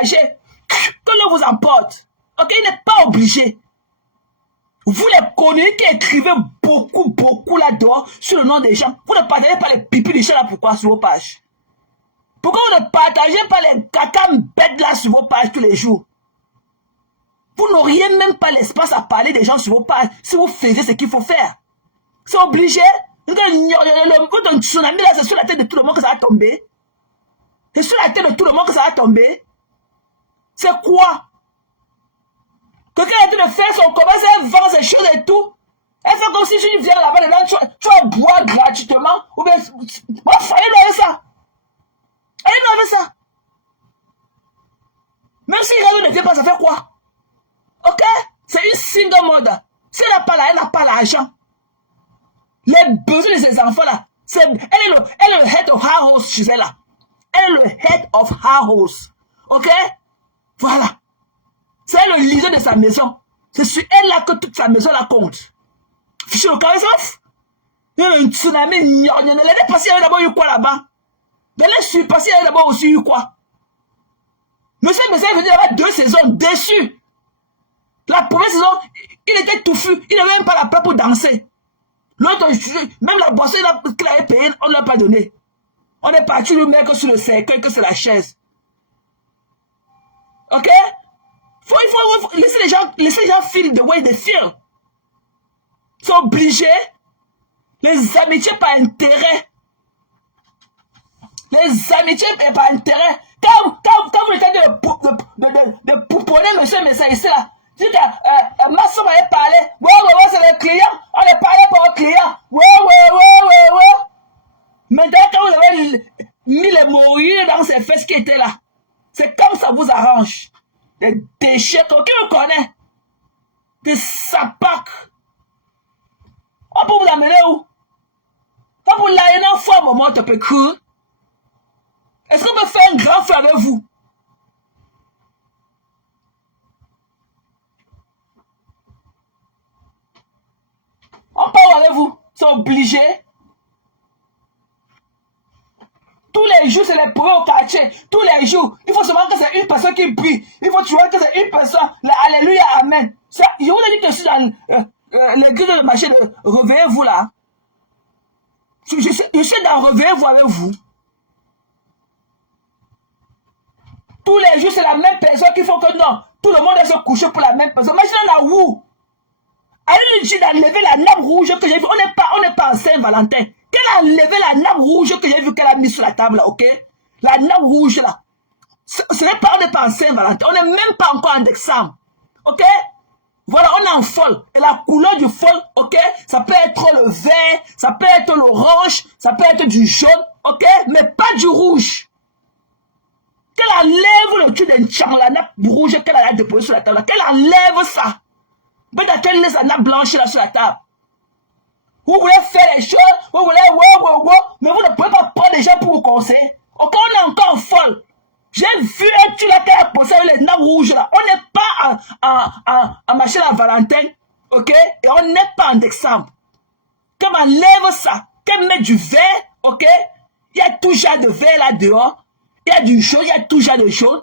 partager, que l'on vous emporte. Ok, il n'est pas obligé. Vous les connaissez qui écrivez beaucoup là-dehors sur le nom des gens. Vous ne partagez pas les pipis de gens là, pourquoi sur vos pages? Pourquoi vous ne partagez pas les caca bêtes là sur vos pages tous les jours? Vous n'auriez même pas l'espace à parler des gens sur vos pages si vous faisiez ce qu'il faut faire. C'est obligé. Votre tsunami là, c'est sur la tête de tout le monde que ça va tomber. C'est sur la tête de tout le monde que ça va tomber. C'est quoi? Quelqu'un est en train de faire son commerce, elle vend ses choses et tout. Elle fait comme si tu viens là-bas dedans, tu vas boire gratuitement. Ou bien, bref, allez nous avec ça. Allez nous avec ça. Même si elle ne vient pas, ça fait quoi? Ok? C'est une single mother. Si elle n'a pas là, elle n'a pas l'argent. Les besoins de ses enfants là, elle est le head of household chez elle là. Elle est le head of household. Ok? Voilà. C'est elle le leader de sa maison. C'est sur elle là que toute sa maison la compte. Sur le carré-sauf. Il y a un tsunami. L'année passée, il y avait d'abord eu quoi là-bas? L'année passée, il y avait d'abord aussi eu quoi? Monsieur est venu avoir 2 saisons déçu. La première saison, il était touffu. Il n'avait même pas la place pour danser. L'autre, même la boisson qu'il avait payée, on ne l'a pas donné. On est parti lui mettre que sur le cercueil, que sur la chaise. Ok? Il faut laisser les gens feel the way they feel. Ils sont obligés. Les amitiés par intérêt. Les amitiés par intérêt. Quand vous êtes de pouponner monsieur ici là, dites que ma soeur m'avait parlé. Ouais, c'est le client. On est parlé pour le client. Ouais. Maintenant, quand vous avez mis les morilles dans ces fesses qui étaient là, c'est comme ça vous arrange. Des déchets, qui vous connaît? Des sapacs. On peut vous amener où? On peut l'amener une fois un moment, un peu cru. Est-ce qu'on peut faire un grand feu avec vous? On parle avec vous. C'est obligé. Tous les jours, c'est les progrès au quartier. Tous les jours. Il faut savoir que c'est une personne qui brille. Il faut trouver que c'est une personne. Alléluia, amen. Je vous ai dit que je suis dans l'église de marché de réveillez-vous là. Je suis dans réveillez-vous avec vous. Tous les jours, c'est la même personne qu'il faut que non. Tout le monde doit se coucher pour la même personne. Imaginez la où. Allez lui dire d'enlever la nappe rouge que j'ai vue. On n'est pas en Saint-Valentin. Qu'elle a enlevé la nappe rouge que j'ai vue qu'elle a mise sur la table là, ok? La nappe rouge là. On n'est pas en Saint-Valentin. On n'est même pas encore en décembre. Ok? Voilà, on est en folle. Et la couleur du folle, ok? Ça peut être le vert, ça peut être l'orange, ça peut être du jaune, ok? Mais pas du rouge. Qu'elle enlève le truc d'un tchang, la nappe rouge qu'elle a déposée sur la table. Qu'elle enlève ça. Mais qu'elle laisse la nappe blanche là sur la table. Vous voulez faire les choses, vous voulez mais vous ne pouvez pas prendre des gens pour vous conseiller. Ok, on est encore folle. J'ai vu un truc là qu'elle a posé avec les nappes rouges là. On n'est pas en machin à Valentin, ok? Et on n'est pas en décembre. Qu'elle m'enlève ça, qu'elle met du vert, ok? Il y a tout genre de vert là dehors. Il y a du jaune, il y a tout genre de jaune.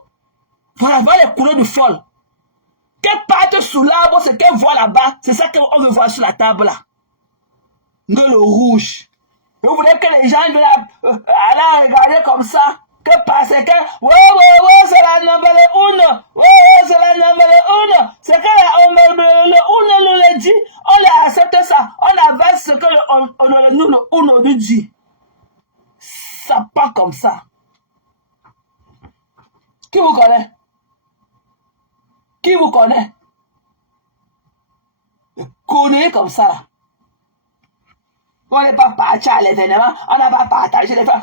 Voilà les couleurs de folle. Qu'elle parte sous l'arbre, ce qu'elle voit là-bas, c'est ça qu'on veut voir sur la table là. Le rouge. Vous voulez que les gens viennent aller regarder comme ça? Que parce que, ouais, c'est la numéro 1. Ouais, c'est la numéro 1. C'est que le 1 le dit, on les accepte ça. On avance ce que nous dit. Ça part comme ça. Qui vous connaît? Qui vous connaît? Connaissez comme ça. On n'est pas parti à l'événement, on n'a pas partagé les femmes.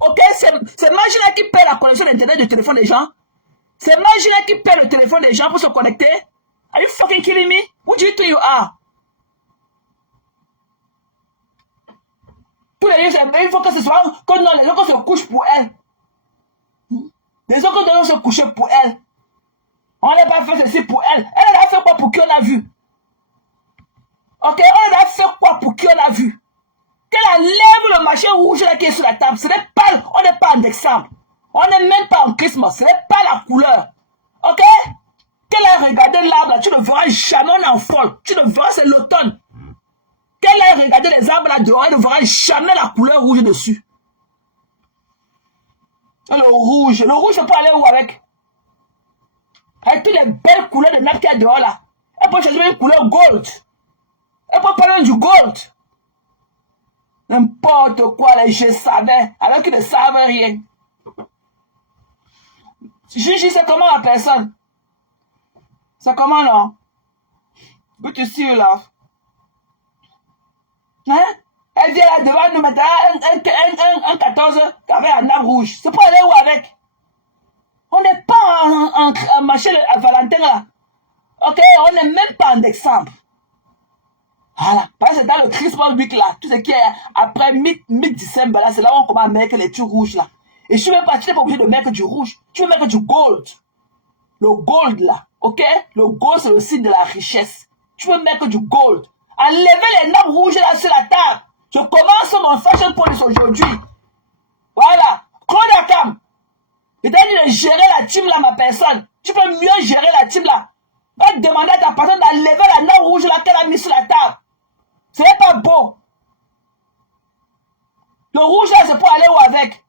Ok, c'est Magina qui paie la connexion d'internet du téléphone des gens. C'est Magina qui paie le téléphone des gens pour se connecter. Are you fucking kidding me? Who do you think you are? Tous les jours, il faut que ce soit que non, les autres se couchent pour elle. Les autres doivent se coucher pour elle. On n'a pas fait ceci pour elle. Elle a fait quoi pour qui on a vu? Ok, elle a fait quoi pour qui on a vu? Qu'elle enlève le marché rouge là qui est sur la table. On n'est pas en décembre. On n'est même pas en Christmas. Ce n'est pas la couleur. Ok? Qu'elle a regardé l'arbre, tu ne verras jamais, on est en folle. Tu ne verras, c'est l'automne. Qu'elle a regardé les arbres là dehors, elle ne verra jamais la couleur rouge dessus. Et le rouge, c'est pour aller où avec? Avec toutes les belles couleurs de nappe qu'il y a dehors là. Elle peut changer une couleur gold. Elle peut parler du gold. N'importe quoi, là, je savais, alors qu'ils ne savent rien. Gigi, c'est comment la personne? C'est comment là? Good to see you, love. Hein? Elle vient là devant nous mettre un 14 avec un arbre rouge. C'est pour aller où avec? On n'est pas en marché à Valentin là. Ok? On n'est même pas en décembre. Voilà. Parce que dans le Christmas week là, tout ce qui est après mid-décembre là, c'est là où on commence à mettre les trucs rouges là. Et je suis même pas, tu n'es pas obligé de mettre du rouge. Tu veux mettre du gold. Le gold là. Ok? Le gold c'est le signe de la richesse. Tu veux mettre du gold. Enlevez les nappes rouges là sur la table. Je commence mon fashion police aujourd'hui. Voilà. Kodakam. Il t'a dit de gérer la team là, ma personne. Tu peux mieux gérer la team là. Va demander à ta personne d'enlever la nappe rouge là qu'elle a mis sur la table. Ce n'est pas beau. Le rouge là, c'est pour aller où avec?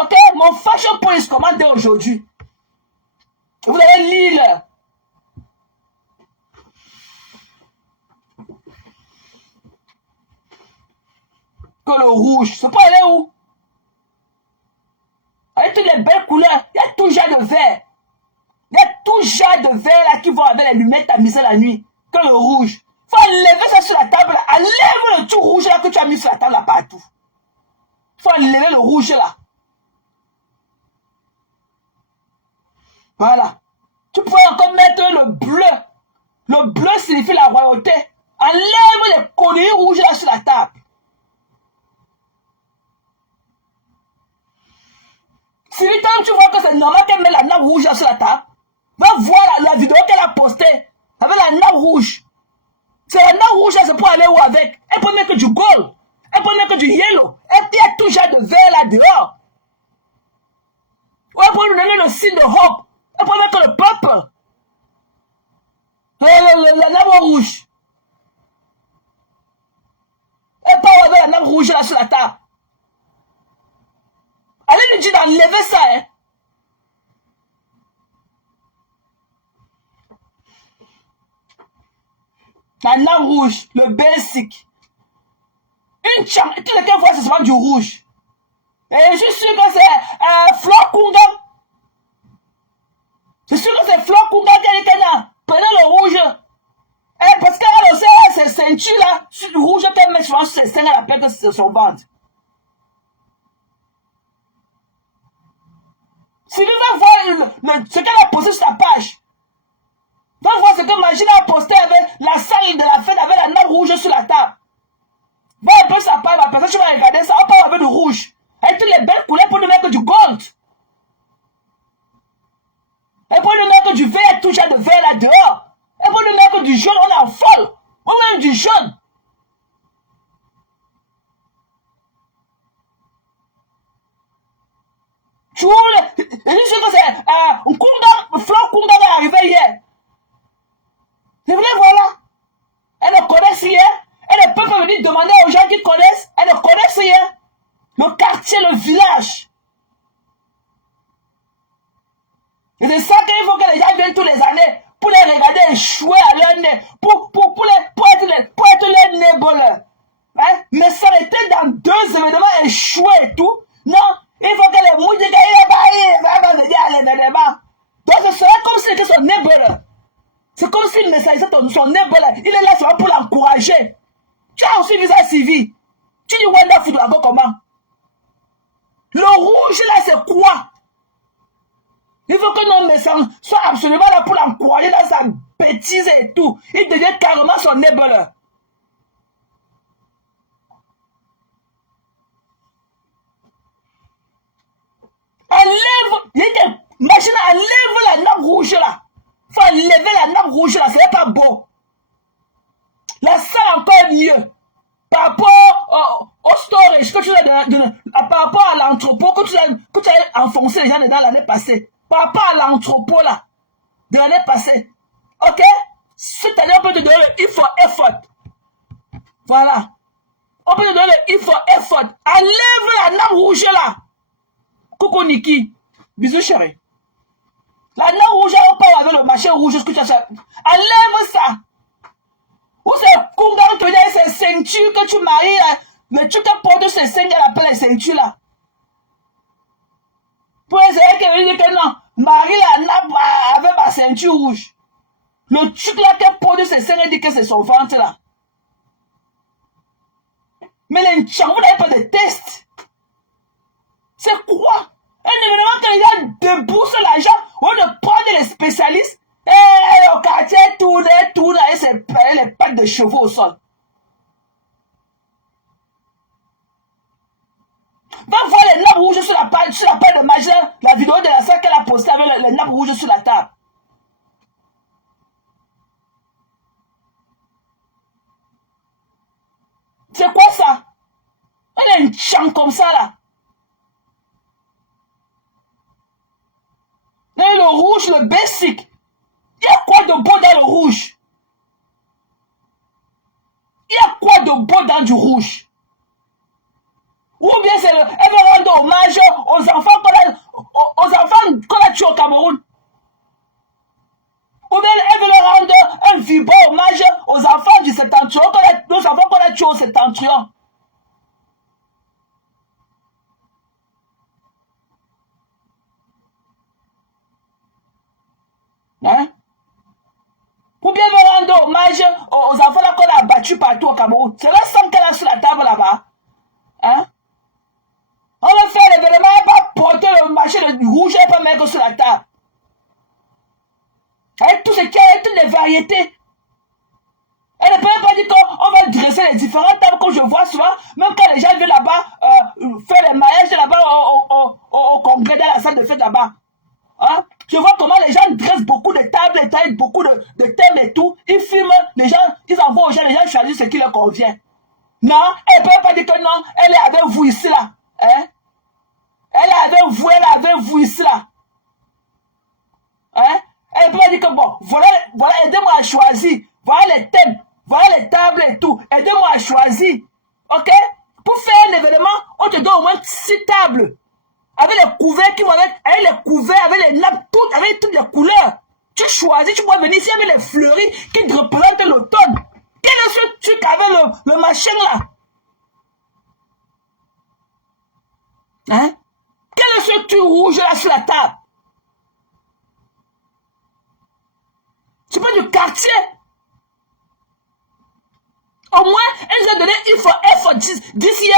Ok? Mon fashion police commence dès aujourd'hui. Vous allez lire. Que le rouge, c'est pour aller où? Avec toutes les belles couleurs, il y a tout genre de vert. Il y a tout genre de vert là qui vont avec les lunettes tamisées la nuit. Que le rouge. Faut enlever ça sur la table là. Enlève le tout rouge là que tu as mis sur la table là partout. Faut enlever le rouge là. Voilà. Tu pourrais encore mettre le bleu. Le bleu signifie la royauté. Enlève les conneries rouges là sur la table. Si tu vois que c'est normal qu'elle met la nappe rouge là sur la table, va voir la vidéo qu'elle a postée avec la nappe rouge. C'est la nappe rouge là, c'est pour aller où avec? Elle peut mettre du gold. Elle peut mettre du yellow. Il y a tout genre de vert là dehors. Ou elle peut nous donner le signe de hope. Elle peut mettre le purple. La nappe rouge. Elle peut avoir la nappe rouge là sur la table. Allez lui dire d'enlever ça, hein. La nappe rouge, le basic. Une chambre, toutes les fois, c'est souvent du rouge. Et je suis sûr que c'est Flor Kunga. Je suis sûr que c'est Flor Kunga qui est là. Prenez le rouge. Et parce qu'elle aussi, ces ceintures là, sur le rouge qu'elle met souvent sur ses seins, elle appelle que c'est son ventre. Si tu veux voir ce qu'elle a posté sur sa page, va voir ce que Magine a posté avec la salle de la fête avec la nappe rouge sur la table. Va un peu sa page, la personne, tu vas regarder ça, on parle avec du rouge. Avec toutes les belles couleurs pour nous mettre du gold. Et pour nous mettre du vert, tout genre de vert là dehors. Et pour nous mettre du jaune, on est en folle. On met du jaune. Tu vois, je dis que c'est Flor Kunga qui est arrivé hier. Je voulais voilà. Elle ne connaît rien. Elle ne peut pas venir demander aux gens qui connaissent. Elle ne connaît rien. Le quartier, le village. Et c'est ça qu'il faut que les gens viennent tous les années pour les regarder échouer à leur nez. Pour être leur nez bonheur. Hein? Mais ça était dans 2 événements échoués et tout. Non, il faut que les mouilles de donc ce serait comme si c'était son nez bonheur. C'est comme s'il messageait son nez bonheur. Il est là seulement pour l'encourager. Tu as aussi vu ça, Sylvie. Tu dis Wanda Foudouago comment? Le rouge là, c'est quoi? Il faut que nos messages soient absolument là pour l'encourager dans sa bêtise et tout. Il devient carrément son nez bonheur. Enlève, machine, enlève la nappe rouge là. Faut enlever la nappe rouge là, c'est pas beau. La salle encore mieux. Par rapport au storage que que tu as par rapport à l'entrepôt que tu as enfoncé les gens dedans l'année passée. Par rapport à l'entrepôt là, de l'année passée. Ok? Cette année, on peut te donner le if for effort. Voilà. On peut te donner le if for effort. Enlève la nappe rouge là. Coucou Niki. Bisous chérie. La nappe rouge, on parle avec le machin rouge. Ce que tu as fait. Enlève ça. Ou c'est Kunga, tu veux dire, c'est ceinture que tu maries là. Le truc que porte ces cinq, elle appelle les ceintures là. Pour essayer qu'elle dit que non, Marie la nappe avec ma ceinture rouge. Le truc là qu'elle porte ces cinq, elle dit que c'est son ventre là. Mais les gens, vous n'avez pas de test. C'est quoi? Un événement que les gens déboursent l'argent, au lieu de prendre les spécialistes, et le quartier tourne, et c'est les pattes de chevaux au sol. Va voir les nappes rouges sur la page de Magin, la vidéo de la soeur qu'elle a postée avec les nappes rouges sur la table. C'est quoi ça? Elle a une chambre comme ça là. Et le rouge, le basic. Il y a quoi de beau dans le rouge? Il y a quoi de beau dans du rouge? Ou bien c'est elle veut rendre hommage aux enfants qu'on a tués au Cameroun. Ou bien elle veut leur rendre un vibrant hommage aux enfants du septentrion, aux enfants qu'on a tués au septentrion. Hein? Ou bien elle veut rendre hommage aux enfants là qu'on a battus partout au Cameroun. C'est la somme qu'elle a sur la table là-bas. Hein? On va faire l'événement, elle va porter le marché de rouge, elle va mettre sur la table. Avec tout ce qu'il y a, avec toutes les variétés. Elle ne peut même pas dire qu'on va dresser les différentes tables comme je vois souvent, même quand les gens viennent là-bas faire les mariages là-bas au congrès dans la salle de fête là-bas. Hein? Je vois comment les gens dressent beaucoup de tables, et taillent beaucoup de thèmes et tout. Ils filment, les gens, ils envoient aux gens, les gens choisissent ce qui leur convient. Non, elle ne peut pas dire que non, elle est avec vous ici là. Hein? Elle est avec vous ici là. Hein? Elle peut pas dire que bon, voilà, aidez-moi à choisir. Voilà les thèmes, voilà les tables et tout. Aidez-moi à choisir. Ok? Pour faire un événement, on te donne au moins 6 tables. Avec les couverts qui vont avec les couverts, avec les nappes, avec toutes les couleurs. Tu choisis, tu peux venir ici avec les fleuris qui te représentent l'automne. Quel est ce truc avec le machin là? Hein? Quel est ce truc rouge là sur la table? C'est pas du quartier. Au moins, elle nous a donné il faut effort d'ici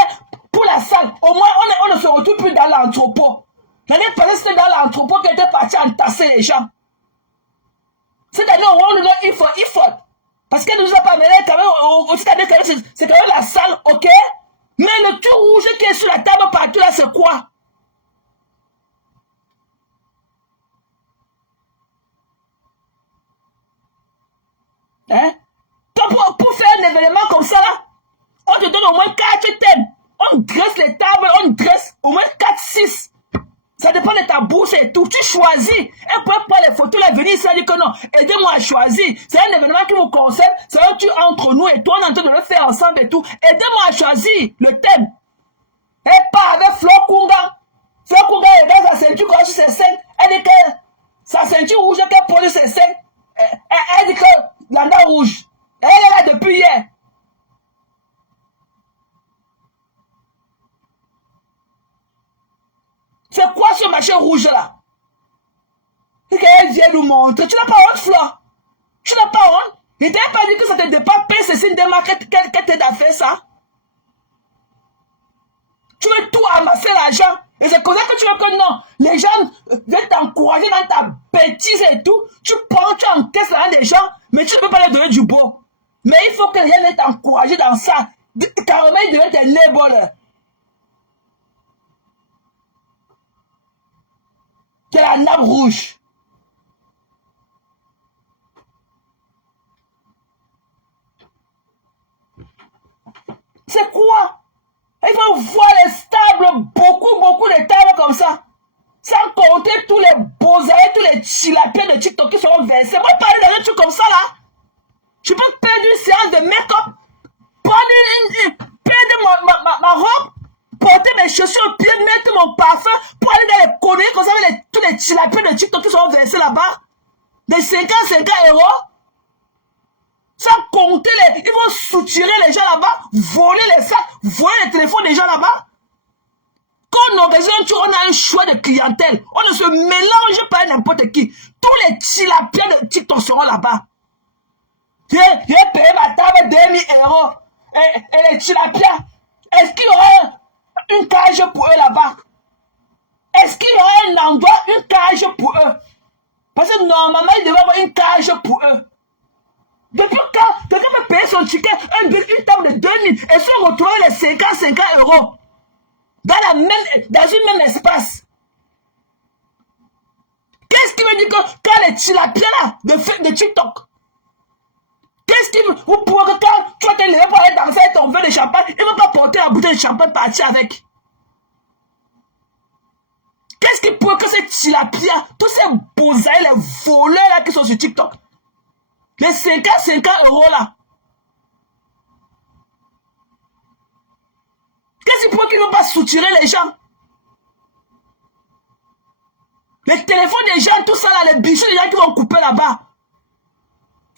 pour la salle. Au moins, on ne se retrouve plus dans l'entrepôt. L'année passée, c'était dans l'entrepôt qui était parti entasser les gens. Cette année, au moins, on nous donne il faut. Parce qu'elle ne nous a pas mêlé quand même, c'est quand même la salle, ok? Mais le truc rouge qui est sur la table partout là, c'est quoi? Hein? Pour faire un événement comme ça là, on te donne au moins 4 thèmes. On dresse les tables, on dresse au moins 4-6. Ça dépend de ta bourse et tout. Tu choisis. Elle peut prendre les photos, là, venir ici, elle dit que non, aidez-moi à choisir. C'est un événement qui vous concerne. C'est un truc entre nous et toi, on est en train de le faire ensemble et tout. Aidez-moi à choisir le thème. Elle part avec Flo Kunga. Flo Kunga est dans sa ceinture, quand sur ses seins. Elle dit que sa ceinture rouge qu'elle pose sur ses seins. Elle dit que la dent rouge. Elle est là depuis hier. C'est quoi ce machin rouge là? Et qu'elle vient nous montrer. Tu n'as pas honte, Flore? Tu n'as pas honte? Il t'a pas dit que ça te dépasse ces signes de marque qu'elle t'aide à faire ça? Tu veux tout amasser l'argent. Et c'est comme ça que tu veux que non. Les gens viennent t'encourager dans ta bêtise et tout. Tu prends, tu encaisses l'argent des gens, mais tu ne peux pas leur donner du beau. Mais il faut que les gens viennent t'encourager dans ça. Carrément, ils deviennent tes neighbors. C'est la nappe rouge. C'est quoi? Il faut voir les stables, beaucoup de tables comme ça. Sans compter tous les beaux-arrêts, tous les chilapiens de TikTok qui seront versés. Moi, parler dans un truc comme ça, là. Je peux perdre une séance de make-up, perdre ma robe, porter mes chaussures au pied, mettre mon parfum pour aller dans les conneries comme ça avec tous les chilapiens de TikTok qui seront versés là-bas. Des 50 euros. Sans compter ils vont soutirer les gens là-bas, voler les sacs, voler les téléphones des gens là-bas. Quand on organise un tour, on a un choix de clientèle. On ne se mélange pas à n'importe qui. Tous les chilapiens de TikTok seront là-bas. J'ai payé ma table 2000 euros. Et les chilapiens, est-ce qu'il y aura une cage pour eux là-bas? Est-ce qu'il y aura un endroit, une cage pour eux? Parce que normalement, il devait y avoir une cage pour eux. Depuis quand quelqu'un peut payer son ticket, une table de 2000 et se retrouver les 50 euros dans un même espace? Qu'est-ce qui veut dire que quand les chilapiens là de TikTok, qu'est-ce qui veut, vous pouvez que quand tu vas te lever pour aller danser avec ton verre de champagne, il ne va pas porter la bouteille de champagne partir avec. Qu'est-ce qui pourrait que ces chilapiens, tous ces boussailles, les voleurs là qui sont sur TikTok, les 50 euros là. Qu'est-ce qui pourrait qu'ils ne vont pas soutirer les gens? Les téléphones des gens, tout ça là, les bijoux des gens qui vont couper là-bas.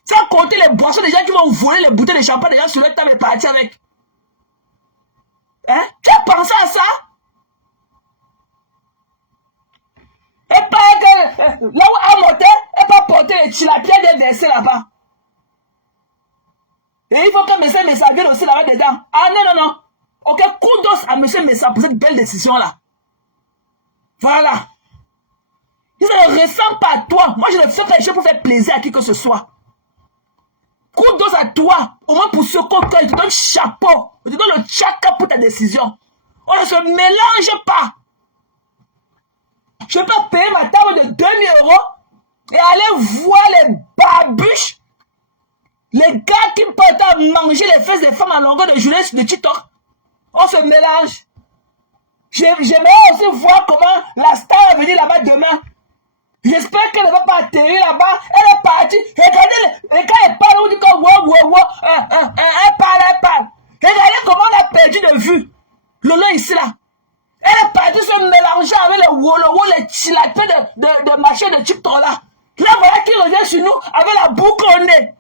Sans compter les boissons des gens qui vont voler les bouteilles de champagne des gens sur le table et partir avec. Hein? Tu as pensé à ça? Et pas que là où à monter, et pas porter les chilapiens des versés là-bas. Et il faut que M. Messa vienne aussi là-bas dedans. Ah non. Ok, kudos à M. Messa pour cette belle décision-là. Voilà. Il ne ressemble pas à toi. Moi, je ne fais pas les choses pour faire plaisir à qui que ce soit. Kudos à toi. Au moins pour ce côté, je te donne chapeau. Je te donne le tchaka pour ta décision. On ne se mélange pas. Je peux payer ma table de 2000 euros et aller voir les babuches, les gars qui peuvent manger les fesses des femmes en longueur de journée sur le TikTok. On se mélange. J'aimerais aussi voir comment la star va venir là-bas demain. J'espère qu'elle ne va pas atterrir là-bas. Elle est partie. Regardez, quand elle parle, on dit que wow. Elle parle. Regardez comment on a perdu de vue. Lolo ici là. Elle est partie se mélanger avec les wolowo, les chilapiens de machin de TikTok là. Là, voilà qui revient sur nous avec la boucle au nez.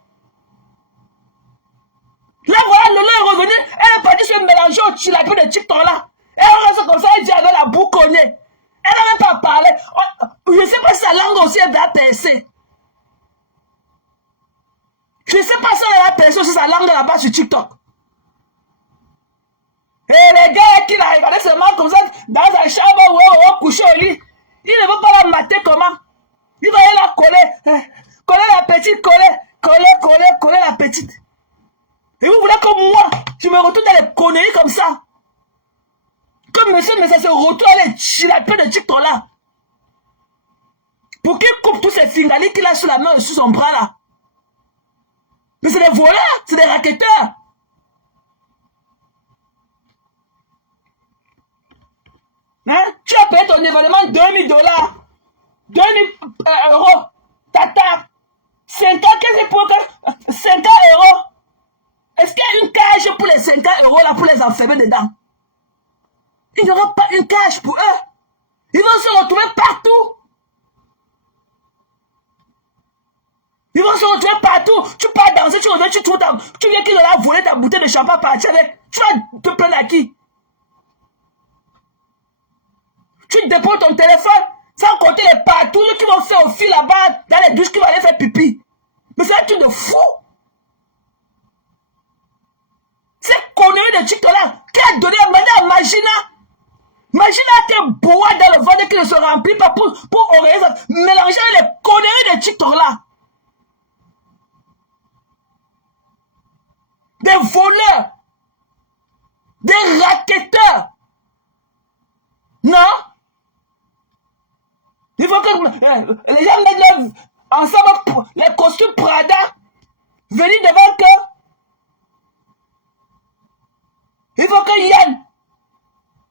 Là, voilà, Lolo est revenu. Elle est partie se mélanger au chilapiens de TikTok là. Elle reste comme ça, elle dit avec la boucle au nez. Elle n'a même pas parlé. Je ne sais pas si sa langue aussi est bien percée. Je ne sais pas si elle a percé aussi sa langue là-bas sur TikTok. Et les gars qui l'ont regardé seulement comme ça, dans un chambre, couché au lit, il ne veut pas la mater comment? Il va aller la coller. Coller la petite, coller la petite. Et vous voulez que moi, je me retrouve dans les conneries comme ça? Que monsieur, mais ça se retrouve à les chilapiens de TikTok là. Pour qu'il coupe tous ces fingalis qu'il a sous la main et sous son bras là. Mais c'est des voleurs, c'est des racketteurs. Hein? Tu as payé ton événement 2000 $, 2000 euros. Tata, 5 ans, qu'est-ce que pour que 50 euros? Est-ce qu'il y a une cage pour les 50 euros là pour les enfermer dedans? Il n'y aura pas une cage pour eux. Ils vont se retrouver partout. Ils vont se retrouver partout. Tu pars danser, tu reviens, tu viens qu'il a volé ta bouteille de champagne partir avec. Tu vas te plaindre à qui? Tu déposes ton téléphone sans compter les patrouilles qui vont faire au fil là-bas dans les douches qui vont aller faire pipi. Mais c'est un truc de fou. Cette connerie de TikTok là, qui a donné à Magina. Magina a été bourré dans le ventre qui ne se remplit pas pour mélanger les conneries de TikTok là. Des voleurs. Des racketteurs. Non? Il faut que les gens mettent ensemble les costumes Prada, venir devant eux. Il faut que Yann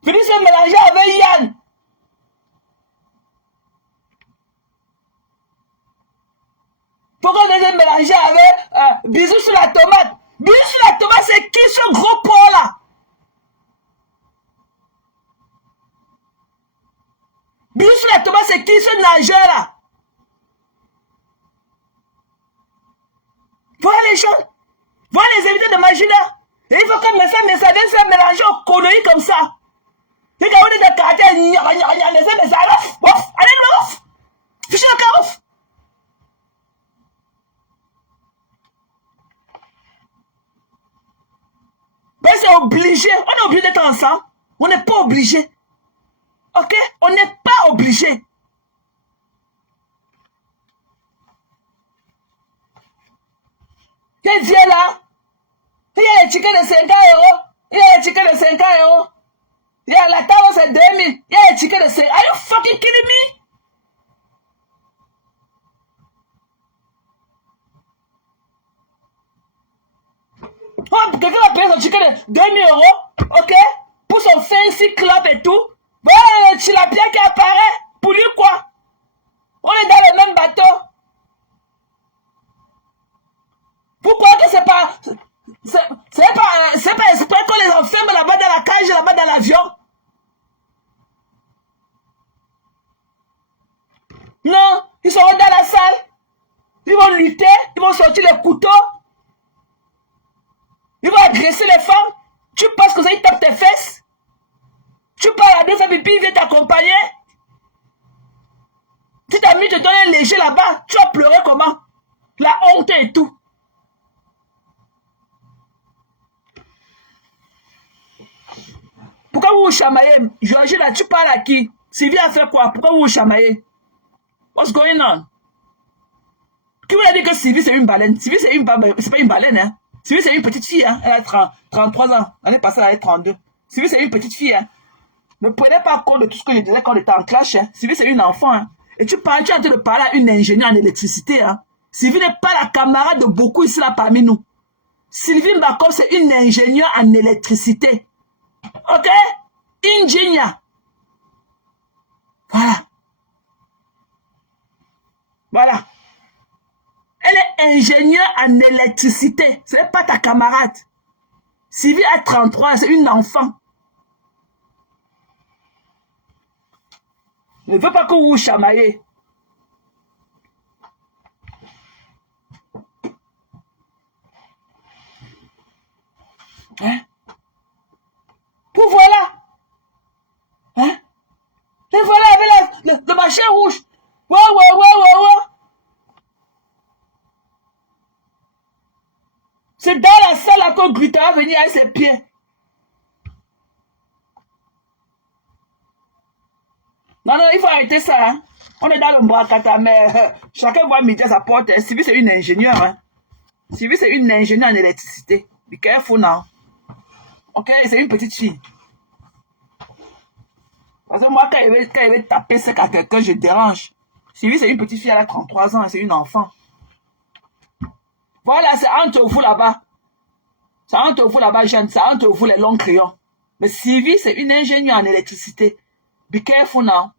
Venez se mélanger avec Yann. Pourquoi venez se mélanger avec Bisou sur la tomate? Bisou sur la tomate, c'est qui ce gros porc là? Bisou sur la tomate, c'est qui ce nageur là? Voilà les choses. Voilà les invités de Magina. Et il faut que mes frères viennent se mélanger aux conneries comme ça. Et quand on est de caractère, allez, ouf. Fichez le cas, ouf. Mais c'est obligé. On est obligé d'être ensemble. On n'est pas obligé. Ok? On n'est pas obligé. Qu'est-ce que Dieu là? Il y a les tickets de 50 euros. Il y a les tickets de 50 euros. Il y a la table, c'est 2000. Il y a les tickets de 50. Are you fucking kidding me? Oh, quelqu'un va payer son ticket de 2000 euros. Ok? Pour son fancy club et tout. Voilà le tilapia qui apparaît. Pour lui quoi? On est dans le même bateau. Pourquoi que c'est pas... C'est pas exprès qu'on les enferme là-bas dans la cage, là-bas dans l'avion. Non, ils seront dans la salle. Ils vont lutter, ils vont sortir les couteaux. Ils vont agresser les femmes. Tu penses que ça, ils tapent tes fesses? Tu parles à deux femmes et puis ils viennent t'accompagner. Si t'as mis te donner un léger là-bas, tu vas pleurer comment? La honte et tout. Pourquoi vous vous chamaillez? Georgie là, tu parles à qui? Sylvie a fait quoi? Pourquoi vous vous chamaillez? What's going on? Qui vous a dit que Sylvie c'est une baleine? Sylvie c'est pas une baleine, hein? Sylvie c'est une petite fille, hein? Elle a 33 ans. L'année passée, elle avait 32. Sylvie c'est une petite fille, hein? Ne prenez pas compte de tout ce que je disais quand on était en clash, hein? Sylvie c'est une enfant, hein? Et tu es en train de parler à une ingénieure en électricité, hein? Sylvie n'est pas la camarade de beaucoup ici là parmi nous. Sylvie Mbakov c'est une ingénieure en électricité. Ok? Ingénieur. Voilà. Voilà. Elle est ingénieure en électricité. Ce n'est pas ta camarade. Sylvie a 33, c'est une enfant. Ne veux pas que vous vous chamaillez. Hein? Vous voilà. Hein? Et voilà avec le machin rouge. Ouais. C'est dans la salle là que Grita va venir avec ses pieds. Non, il faut arrêter ça. Hein? On est dans le Mbouakata, mais chacun voit midi à sa porte. Sylvie, c'est une ingénieure. Hein? Sylvie, c'est une ingénieure en électricité. Be careful now. Ok, c'est une petite fille. Parce que moi, quand il veut taper sec à quelqu'un, je dérange. Sylvie, c'est une petite fille, elle a 33 ans, c'est une enfant. Voilà, c'est entre vous là-bas. C'est entre vous là-bas, Jeanne. C'est entre vous les longs crayons. Mais Sylvie, c'est une ingénieure en électricité. Be careful now.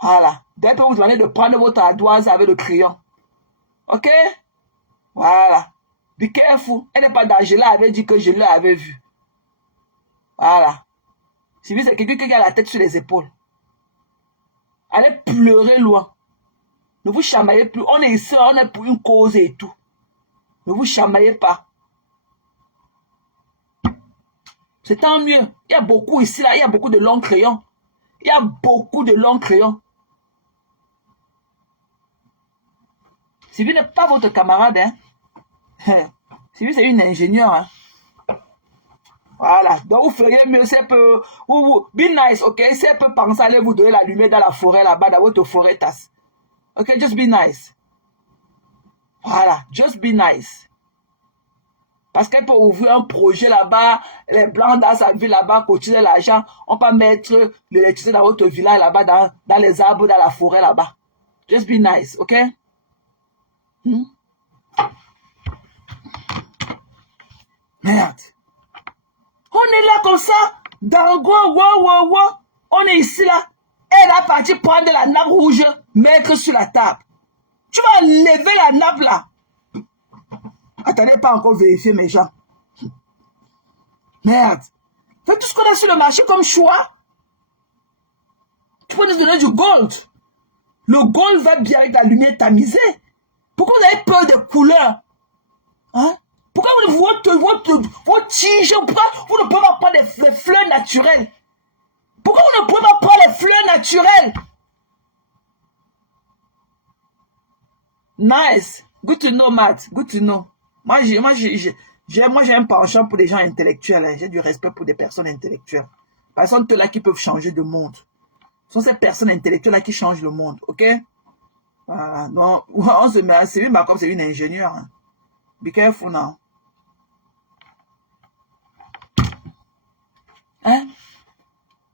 Voilà. Dès que vous demandez de prendre votre ardoise avec le crayon. Ok? Voilà. Be careful. Elle n'est pas dangereuse. Elle avait dit que je l'avais vue. Voilà. Sylvie, c'est quelqu'un qui a la tête sur les épaules. Allez pleurer loin. Ne vous chamaillez plus. On est ici, on est pour une cause et tout. Ne vous chamaillez pas. C'est tant mieux. Il y a beaucoup ici, là. Il y a beaucoup de longs crayons. Il y a beaucoup de longs crayons. Sylvie n'est pas votre camarade, hein. Sylvie, c'est une ingénieure, hein. Voilà. Donc, vous feriez mieux, c'est peu... Be nice, ok? C'est peu penser à aller vous donner la lumière dans la forêt, là-bas, dans votre forêt tasse. Ok? Just be nice. Voilà. Just be nice. Parce qu'elle peut ouvrir un projet là-bas, les blancs dans sa ville là-bas, cotiser l'argent. On peut mettre l'électricité dans votre village là-bas, dans les arbres, dans la forêt là-bas. Just be nice, ok? Merde. On est là comme ça. Dango, wow. On est ici là. Elle va partir prendre la nappe rouge, mettre sur la table. Tu vas lever la nappe là. Attendez, pas encore vérifier mes gens. Merde. Fais tout ce qu'on a sur le marché comme choix. Tu peux nous donner du gold. Le gold va bien avec la lumière tamisée. Pourquoi vous avez peur des couleurs? Hein? Pourquoi votre tige, pourquoi vous ne pouvez pas prendre des fleurs naturelles? Pourquoi vous ne pouvez pas prendre les fleurs naturelles? Nice. Good to know, Matt. Good to know. Moi, j'ai un penchant pour des gens intellectuels. Hein. J'ai du respect pour des personnes intellectuelles. Par exemple, ceux-là qui peuvent changer de monde. Ce sont ces personnes intellectuelles-là qui changent le monde. OK? Voilà. Donc, on se met, c'est lui, comme c'est une ingénieure. Hein. Be careful now. Hein?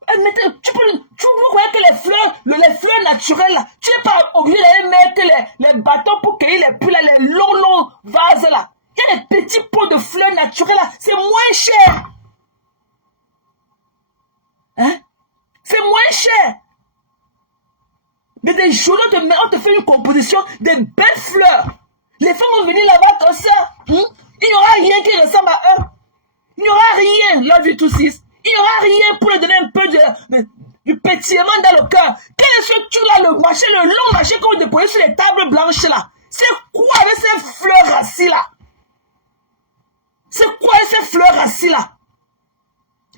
Tu vois que les fleurs naturelles, là, tu n'es pas obligé d'aller mettre les bâtons pour cueillir les pluies, les longs vases là. Il y a des petits pots de fleurs naturelles là, c'est moins cher. Hein? C'est moins cher. Mais des journaux, on te fait une composition de belles fleurs. Les femmes vont venir là-bas comme ça. Il n'y aura rien qui ressemble à eux. Il n'y aura rien, là du tout 6. Il n'y aura rien pour leur donner un peu du pétillement dans le cœur. Quel est ce truc-là, le marché, le long marché que vous déposez sur les tables blanches là? C'est quoi avec ces fleurs racies là? C'est quoi avec ces fleurs racies là?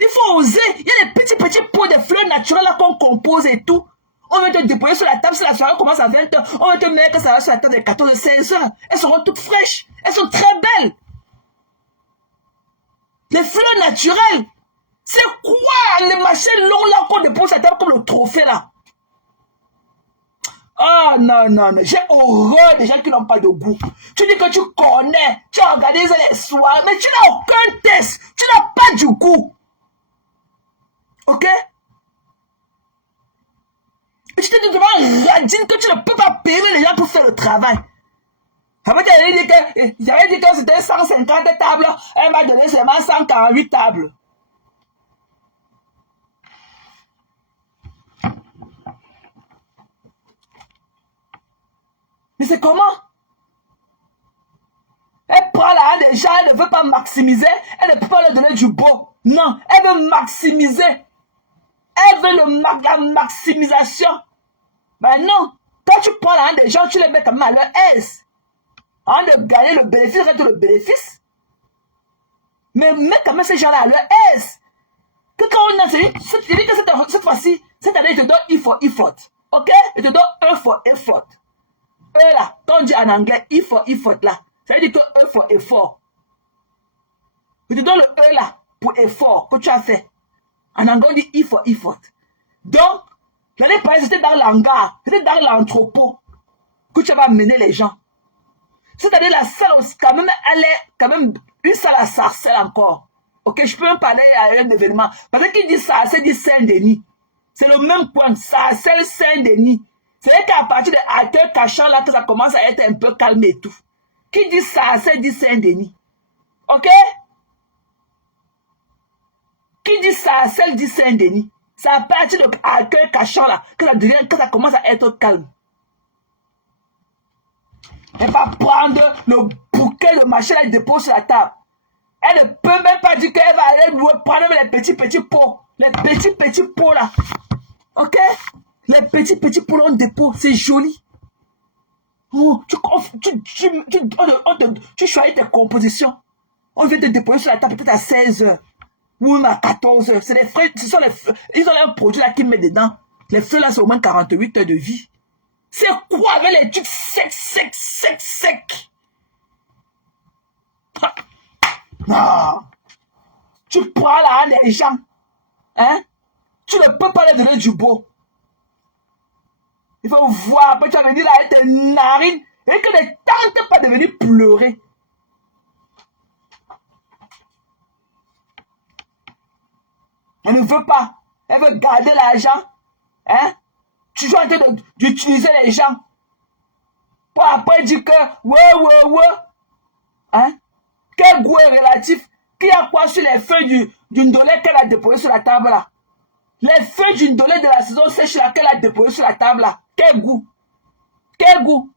Il faut oser. Il y a des petits pots de fleurs naturelles là qu'on compose et tout. On va te déposer sur la table, si la soirée commence à 20h. On va te mettre que ça va sur la table de 14h-16h. Elles seront toutes fraîches. Elles sont très belles. Les fleurs naturelles. C'est quoi les machins longs là qu'on dépose sur la table comme le trophée là? Oh non. J'ai horreur des gens qui n'ont pas de goût. Tu dis que tu connais. Tu organises les soirées. Mais tu n'as aucun test. Tu n'as pas du goût. Ok? Et tu te dis devant radine que tu ne peux pas payer les gens pour faire le travail. J'avais dit que c'était 150 tables. Elle m'a donné seulement 148 tables. Mais c'est comment? Elle prend la des gens, elle ne veut pas maximiser. Elle ne peut pas leur donner du beau. Non, elle veut maximiser. Elle veut la maximisation. Ben non. Quand tu prends la des gens, tu les mets quand même à leur aise. Avant de gagner le bénéfice, reste le bénéfice. Mais mets quand même ces gens-là à leur aise. Que quand on a que cette fois-ci, cette année, il te donne effort. Ok? Il te donne E for effort. E là, quand on dit en anglais, effort là. Ça veut dire que E for effort. Il te donne le E là pour effort que tu as fait. En anglais, on dit effort. Donc, l'année passée, c'était dans l'hangar, c'était dans l'entrepôt que tu vas mener les gens. C'est-à-dire la salle, quand même, elle est quand même une salle à Sarcelles encore. Ok, je peux même parler à un événement. Parce que qui dit Sarcelles dit Saint-Denis. C'est le même point, Sarcelles, Saint-Denis. C'est qu'à partir de acteurs cachants là que ça commence à être un peu calme et tout. Qui dit Sarcelles dit Saint-Denis. Ok? Qui dit Sarcelles dit Saint-Denis. C'est à partir de acteurs cachants là que ça commence à être calme. Elle va prendre le bouquet de machin et le dépose sur la table. Elle ne peut même pas dire qu'elle va aller prendre les petits pots. Les petits pots là. Ok? Les petits pots on dépose. C'est joli. Oh, tu choisis tes compositions. On vient te déposer sur la table peut-être à 16h. Ou même à 14h. C'est des frais. Ils ont un produit là qu'ils mettent dedans. Les feux là, c'est au moins 48 heures de vie. C'est quoi avec les trucs secs? Non. Tu prends la haine des gens. Hein? Tu ne peux pas leur donner du beau. Il faut voir. Après, tu vas venir là avec tes narines. Et que les tantes pas de venir pleurer. Elle ne veut pas. Elle veut garder l'argent. Hein? Tu es en train d'utiliser les gens. Pour après dire que, ouais. Hein? Quel goût est relatif? Qui a quoi sur les feuilles d'une dolée qu'elle a déposé sur la table là? Les feuilles d'une dolée de la saison sèche là qu'elle a déposé sur la table là. Quel goût? Quel goût?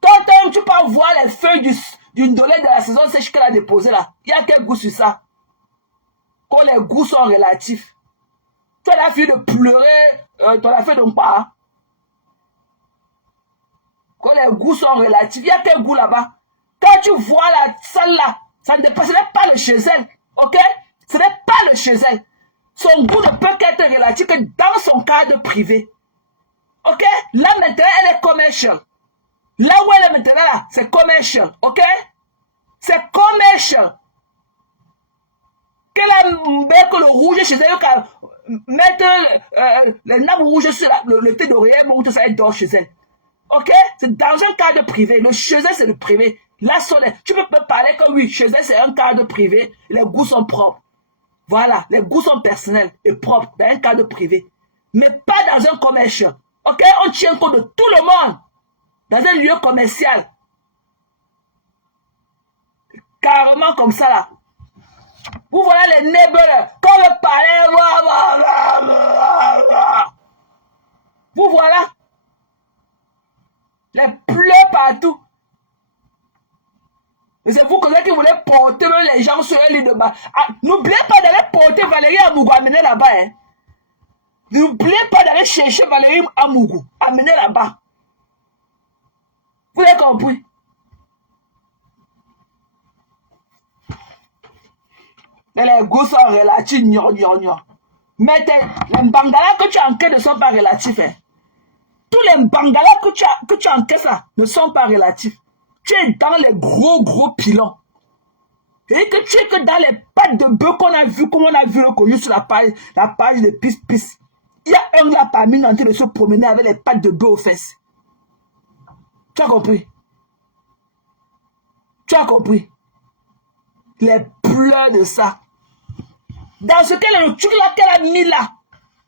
Quand tu peux voir les feuilles d'une dolée de la saison sèche qu'elle a déposé là, il y a quel goût sur ça? Quand les goûts sont relatifs. Tu as la fille de pleurer, tu as fait donc pas. Quand les goûts sont relatifs, il y a quel goût là-bas? Quand tu vois la salle là, ce n'est pas le chez elle. Ok? Ce n'est pas le chez elle. Son goût ne peut qu'être relatif que dans son cadre privé. Ok? Là maintenant, elle est commercial. Là où elle est maintenant là, c'est commercial. Ok? C'est commercial. Qu'elle a mis le rouge chez elle, qu'elle mettre les nappes rouges sur le thé d'oreiller, mais tout ça est d'or chez elle. Ok? C'est dans un cadre privé. Le chez elle, c'est le privé. Là, tu peux parler que oui, chez elle, c'est un cadre privé. Les goûts sont propres. Voilà, les goûts sont personnels et propres dans un cadre privé. Mais pas dans un commercial. Ok? On tient compte de tout le monde. Dans un lieu commercial. Carrément comme ça là. Vous voyez les neighbors, quand on parlait, vous voilà. Les pleurs partout. Et c'est vous qui voulez porter les gens sur un lit de bas. Ah, n'oubliez pas d'aller porter Valérie Amougou, amener là-bas. Hein. N'oubliez pas d'aller chercher Valérie Amougou, amener là-bas. Vous avez compris? Et les goûts sont relatifs, mais les bangalas que tu enquêtes ne sont pas relatifs. Hein. Tous les bangalas que tu enquêtes ne sont pas relatifs. Tu es dans les gros pilons. Et que tu es que dans les pattes de bœuf qu'on a vu, comme on a vu le connu sur la page de Pis. Il y a un là parmi nous en train de se promener avec les pattes de bœuf aux fesses. Tu as compris? Tu as compris? Les pleurs de ça. Dans ce cas, le truc là qu'elle a mis là,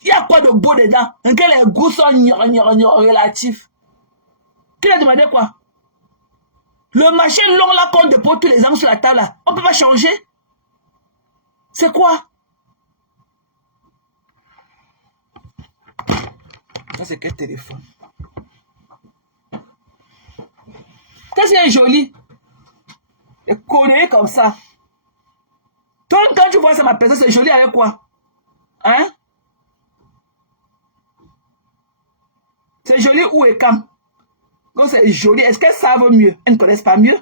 il y a quoi de beau dedans? Que les goûts sont relatifs. Qui a demandé quoi? Le marché long là qu'on dépose tous les ans sur la table là, on ne peut pas changer? C'est quoi? Ça c'est quel téléphone? Qu'est-ce qui est joli? Et conneries comme ça. Toi, quand tu vois ça, ma personne, c'est joli avec quoi? Hein? C'est joli où et quand? Quand c'est joli, est-ce qu'elles savent mieux? Elles ne connaissent pas mieux?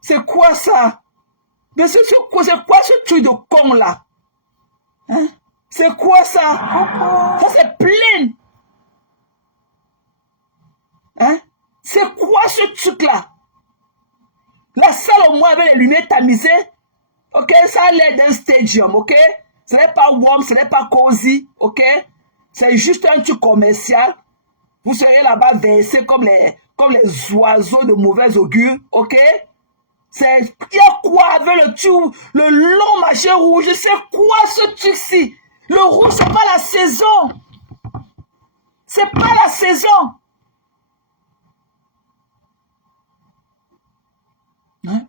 C'est quoi ça? Mais c'est quoi ce truc de con là? Hein? C'est quoi ça? Ça c'est plein. Hein? C'est quoi ce truc là? La salle au moins avec les lunettes tamisées. Ok, ça a l'air d'un stadium, ok? Ce n'est pas warm, ce n'est pas cozy, ok? C'est juste un truc commercial. Vous serez là-bas versés comme les oiseaux de mauvais augure, ok? Il y a quoi avec le long machin rouge? C'est quoi ce truc-ci? Le rouge, c'est pas la saison. C'est pas la saison. Hein?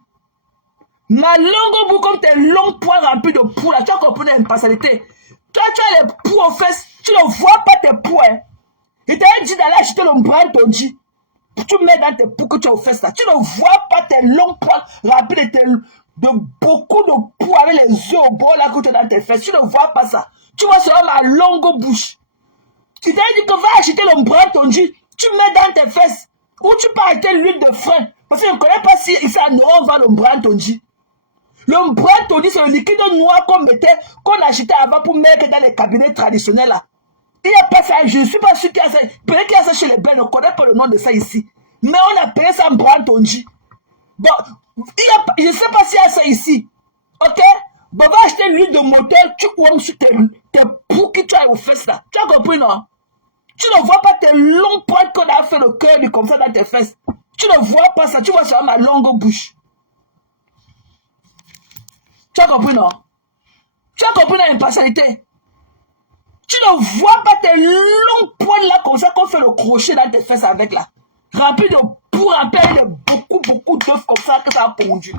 Ma langue au bout comme tes longs poils remplis de poux là, tu as compris l'impassalité. Toi, tu as les poux aux fesses, tu ne vois pas tes poux. Hein. Il t'a dit d'aller acheter le bras de ton dit. Tu mets dans tes poux que tu as aux fesses là. Tu ne vois pas tes longs poils remplis de beaucoup de poux avec les yeux au bord là que tu as dans tes fesses. Tu ne vois pas ça. Tu vois seulement ma longue bouche. Il t'a dit que va acheter le bras de ton dit. Tu mets dans tes fesses. Ou tu peux acheter l'huile de frein. Parce que je ne connais pas si ici à Nord on vend le bras de ton dit. Le bras toni, c'est le liquide noir qu'on achetait avant pour mettre dans les cabinets traditionnels là. Il n'y a pas ça, je ne suis pas sûr qu'il y a ça. Peut-être qu'il y a ça chez les Blancs, on ne connaît pas le nom de ça ici. Mais on appelle ça bras toni. Bon, je ne sais pas s'il y a ça ici. Ok? Bon, va acheter l'huile de moteur, tu ouangs sur tes poux que tu as aux fesses là. Tu as compris, non? Tu ne vois pas tes longs poils qu'on a fait le cœur comme ça dans tes fesses. Tu ne vois pas ça, tu vois sur ma longue bouche. Tu as compris, non? Tu as compris l'impartialité? Tu ne vois pas tes longs poils là comme ça qu'on fait le crochet dans tes fesses avec là. Rempli de poux, rempli de beaucoup d'œufs comme ça que ça a pondu.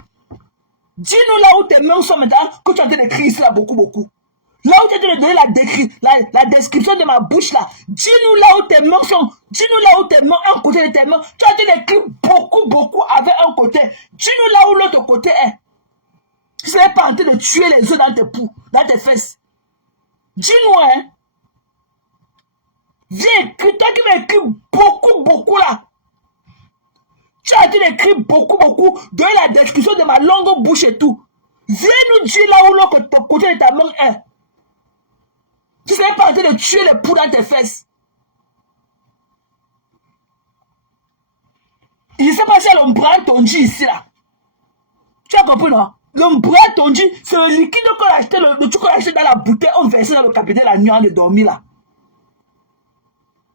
Dis-nous là où tes mains sont maintenant, que tu es en train d'écrire ici là beaucoup. Là où tu es en train de donner la description de ma bouche là. Dis-nous là où tes mains sont. Dis-nous là où tes mains, un côté de tes mains. Tu es en train d'écrire beaucoup avec un côté. Dis-nous là où l'autre côté est. Tu n'es pas en train de tuer les œufs dans tes poux, dans tes fesses. Dis-nous, hein. Viens, toi qui m'écris beaucoup là. Tu as dit d'écrire beaucoup, donner la description de ma longue bouche et tout. Viens nous dire là où l'autre côté de ta main est. Tu n'es pas en train de tuer les poux dans tes fesses. Il ne s'est passé à l'ombrant tonji ici là. Tu as compris, non? L'ombrant tonji, c'est le liquide qu'on a acheté, le truc qu'on a acheté dans la bouteille, on versait dans le cabinet la nuit avant de dormir là.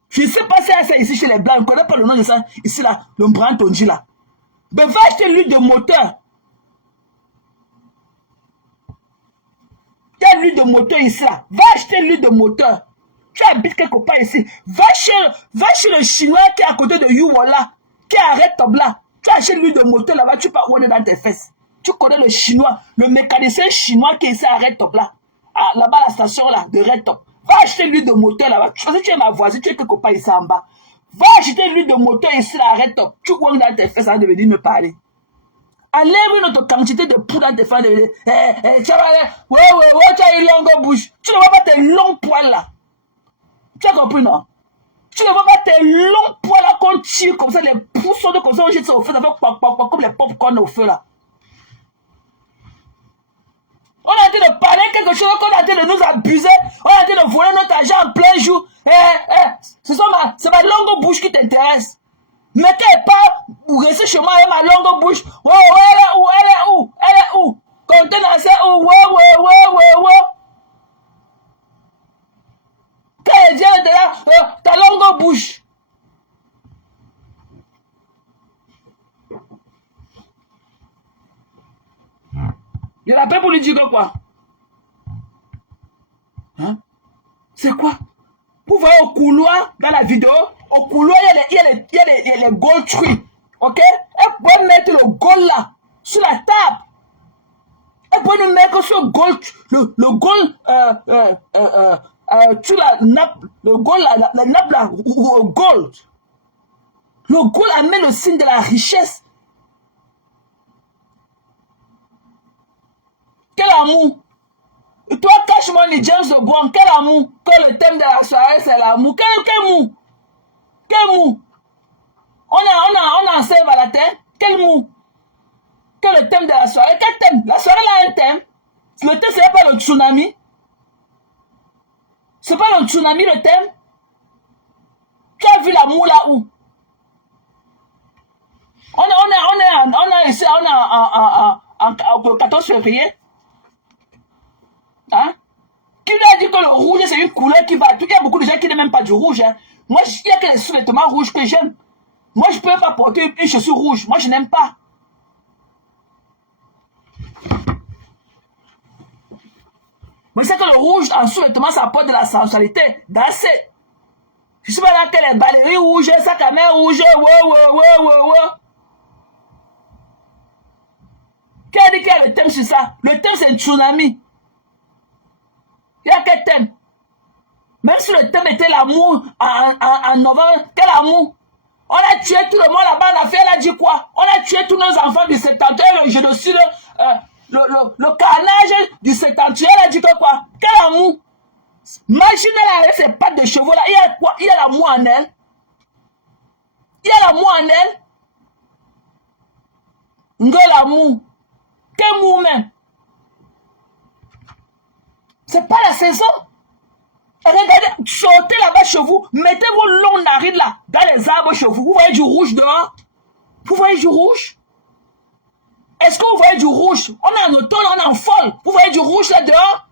Je ne sais pas si c'est ici chez les Blancs, on ne connaît pas le nom de ça, ici là, l'ombrant tonji là. Mais va acheter l'huile de moteur. Il y a l'huile de moteur ici là. Va acheter l'huile de moteur. Tu habites quelque part ici. Va chez le chinois qui est à côté de Youwala, qui est à Red Top là. Tu achètes l'huile de moteur là-bas, tu peux rouler dans tes fesses. Tu connais le chinois, le mécanicien chinois qui est ici à Red Top là. Là-bas, la station là, de Red Top. Va acheter l'huile de moteur là-bas. Si tu es ma voisine, tu es quelque part ici en bas. Va acheter l'huile de moteur ici là, à Red Top. Tu roules dans tes fesses avant de venir me parler. Enlève une autre quantité de poudre dans tes fesses. Tu as une longue bouche. Tu ne vois pas tes longs poils là. Tu as compris, non? Tu ne vois pas tes longs poils là qu'on tire comme ça, les poussons de comme ça, on jette ça au feu, ça fait comme les pop-corn au feu là. On est en train de parler quelque chose, qu'on est en train de nous abuser, on est en train de voler notre argent en plein jour. C'est ma longue bouche qui t'intéresse. Mettez pas ou restez chez moi avec ma longue bouche. Elle est où? Comptez dans ça où? Quand elle vient de là, ta longue bouche. Je l'appelle pour lui dire que quoi? Hein? C'est quoi? Vous voyez au couloir, dans la vidéo, au couloir, il y a les gold trees. Ok? Elle peut mettre le gold là, sur la table. Elle peut nous mettre sur le gold, le gold, sur la nappe, le gold là, la nappe là, ou au gold. Le gold amène le signe de la richesse. Quel amour! Et toi, cache-moi les James de Bond, quel amour! Que le thème de la soirée, c'est l'amour. Quel mou! Quel mou! On a un Saint-Valentin. Quel mou! Quel le thème de la soirée? Quel thème? La soirée là a un thème. Le thème, c'est pas le tsunami. C'est pas le tsunami le thème. Tu as vu l'amour là où? On a ici, en 14 février. Hein? Qui lui a dit que le rouge c'est une couleur qui va. Il y a beaucoup de gens qui n'aiment même pas du rouge. Hein. Moi, il n'y a que les sous-vêtements rouges que j'aime. Moi, je ne peux pas porter une chaussure rouge. Moi, je n'aime pas. Mais c'est que le rouge en sous-vêtements, ça apporte de la sensualité. Danser. Je suis pas dans les ballerines rouges, sac à main rouge. Qui a dit qu'il y a le thème sur ça? Le thème, c'est un tsunami. Il y a quel thème? Même si le thème était l'amour en novembre, quel amour? On a tué tout le monde là-bas, on a fait, elle a dit quoi? On a tué tous nos enfants du 71, le génocide, le carnage du 71, elle a dit que quoi? Quel amour? Imaginez-la avec ses pattes de chevaux là, il y a quoi? Il y a l'amour en elle. Il y a l'amour en elle. L'amour. Quel amour même? C'est pas la saison. Regardez, sortez là-bas chez vous, mettez vos longues narines là, dans les arbres chez vous. Vous voyez du rouge dehors? Vous voyez du rouge? Est-ce que vous voyez du rouge? On est en automne, on est en fall. Vous voyez du rouge là dehors?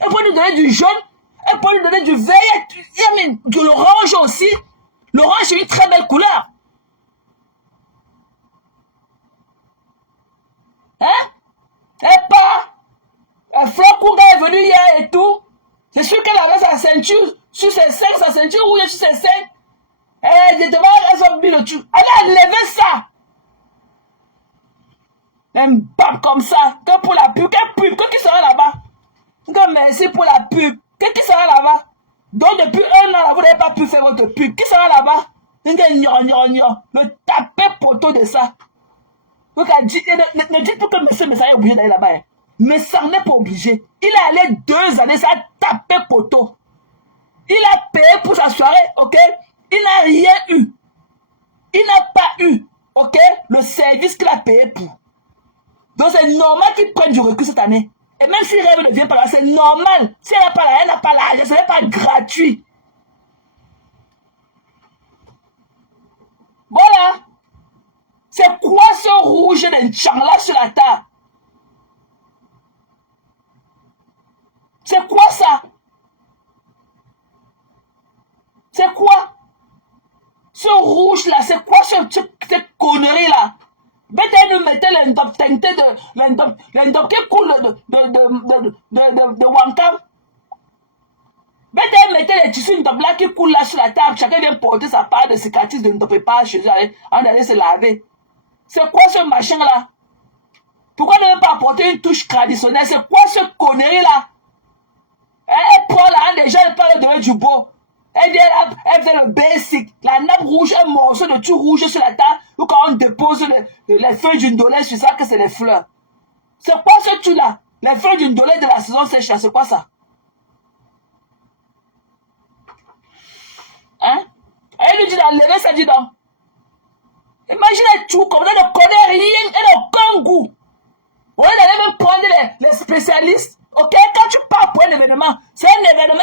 Elle peut nous donner du jaune, elle peut nous donner du vert, de l'orange aussi. L'orange c'est une très belle couleur. Hein? Elle part. Fleur Kouga est venue hier et tout. C'est sûr qu'elle avait sa ceinture sur ses seins, sa ceinture rouge sur ses seins. Elle a mis le truc. Elle a enlevé ça. Un pape comme ça, que pour la pub, quelle pub, que qui sera là-bas? Que merci pour la pub, que qui sera là-bas? Donc depuis 1 an, là, vous n'avez pas pu faire votre pub, qui sera là-bas? Le taper poteau de ça. Ne dites pas que monsieur Messa est obligé d'aller là-bas. Hein. Mais ça n'est pas obligé. Il est allé 2 années, ça a tapé poteau. Il a payé pour sa soirée, ok? Il n'a rien eu. Il n'a pas eu, ok? Le service qu'il a payé pour. Donc c'est normal qu'il prenne du recul cette année. Et même si Rêve ne vient pas là, c'est normal. Si elle n'a pas là, elle n'a pas l'argent, ce n'est pas gratuit. Voilà. C'est quoi ce rouge d'un changla sur la table? C'est quoi ça? C'est quoi? Ce rouge là, c'est quoi cette connerie là? Bête nous mettait l'indoptente qui coule de Wankam. Bête mettait les tissus là qui coulent là sur la table. Chacun vient porter sa part de cicatrices de pas chez eux en aller se laver. C'est quoi ce machin là? Pourquoi ne pas apporter une touche traditionnelle? C'est quoi ce connerie là? Elle prend là, déjà elle parle de du beau. Elle fait le basic. La nappe rouge, un morceau de tout rouge sur la table. Ou quand on dépose les feuilles d'une dolène, c'est ça que c'est les fleurs. C'est quoi ce truc là? Les feuilles d'une dolène de la saison sèche là, c'est quoi ça? Hein? Elle lui dit d'enlever ça, dit donc. Imaginez tout comme ça, elle ne connaît rien, elle n'a aucun goût. On allait même prendre les spécialistes. Ok, quand tu pars pour un événement, c'est un événement,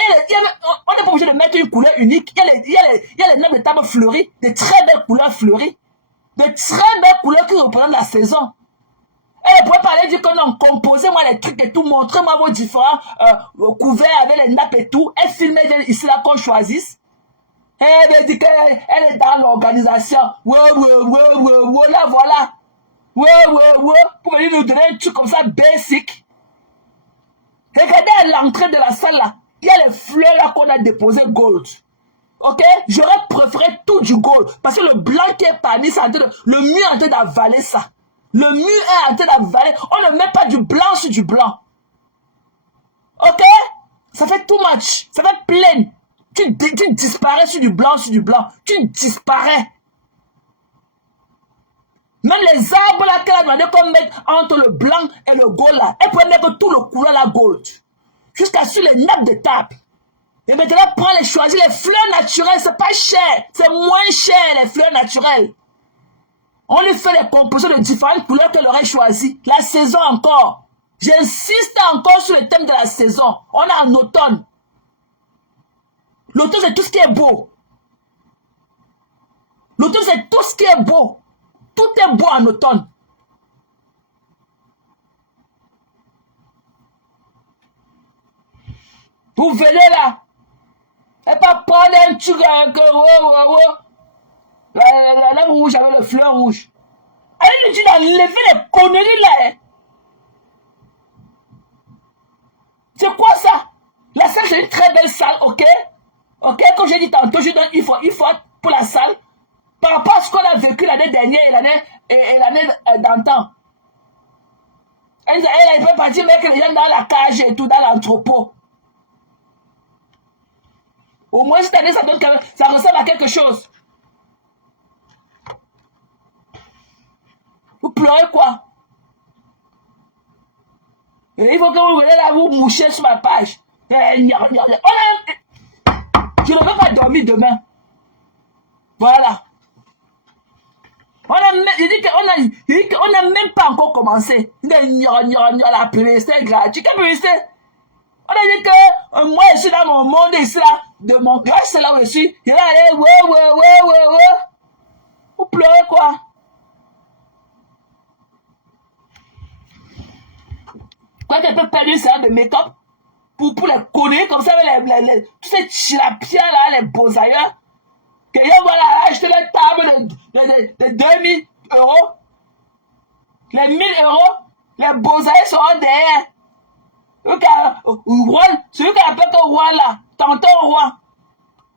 on n'est pas obligé de mettre une couleur unique. Il y a les nappes de table fleuries, de très belles couleurs fleuries, de très belles couleurs qui représentent la saison. Elle pourrait parler, dire que non, composez-moi les trucs et tout, montrez-moi vos différents couverts avec les nappes et tout. Elle filmait ici là qu'on choisisse. Elle dit qu'elle est dans l'organisation. Ouais, là, voilà. Ouais. Pour venir nous donner un truc comme ça, basic. Regardez à l'entrée de la salle là. Il y a les fleurs là qu'on a déposées gold. Ok? J'aurais préféré tout du gold. Parce que le blanc qui est parmi, le mur est en train d'avaler ça. Le mur est en train d'avaler. On ne met pas du blanc sur du blanc. Ok? Ça fait too much. Ça fait plein. Tu disparais sur du blanc, Tu disparais. Même les arbres là qu'elle a demandé qu'on mette entre le blanc et le gold là, elle pouvait mettre tout le couleur là gold. Jusqu'à sur les nappes de table. Et maintenant, prends les choisir les fleurs naturelles, c'est pas cher. C'est moins cher les fleurs naturelles. On lui fait les compositions de différentes couleurs qu'elle aurait choisies. La saison encore. J'insiste encore sur le thème de la saison. On est en automne. L'automne, c'est tout ce qui est beau. L'automne, c'est tout ce qui est beau. Tout est beau en automne. Vous venez là. Et pas prendre un truc la rouge avec le fleur rouge. Elle nous dit d'enlever les conneries là. Hein. C'est quoi ça? La salle, c'est une très belle salle, ok? Ok, comme j'ai dit tantôt, je donne il faut pour la salle. Par rapport à ce qu'on a vécu l'année dernière et l'année d'antan. Elle peut partir mettre les gens dans la cage et tout, dans l'entrepôt. Au moins cette année, ça ressemble à quelque chose. Vous pleurez quoi? Et il faut que vous venez là, vous mouchez sur ma page. Je ne veux pas dormir demain. Voilà. On n'a même pas encore commencé. La publicité est gratuite. Quelle publicité? On a dit que moi, je suis dans mon monde ici là, de mon grâce, c'est là où je suis. Il va aller, ouais. Vous pleurez quoi? Quand tu peux perdre une séance de make-up pour les connaître comme ça, avec tous ces chilapiens là, les beaux ailleurs. Quelqu'un va là acheter la table de 2000 €. Les 1000 €, les beaux ailleurs seront derrière. Celui qui appelle que roi là, tonton roi.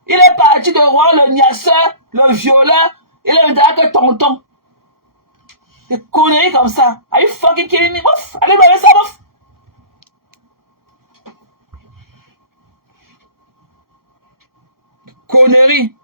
Il est parti de roi, le niasseur, le violeur, il est maintenant que tonton. Des conneries comme ça. Are you fucking kidding me? Bof, allez me ça, bof. Conneries.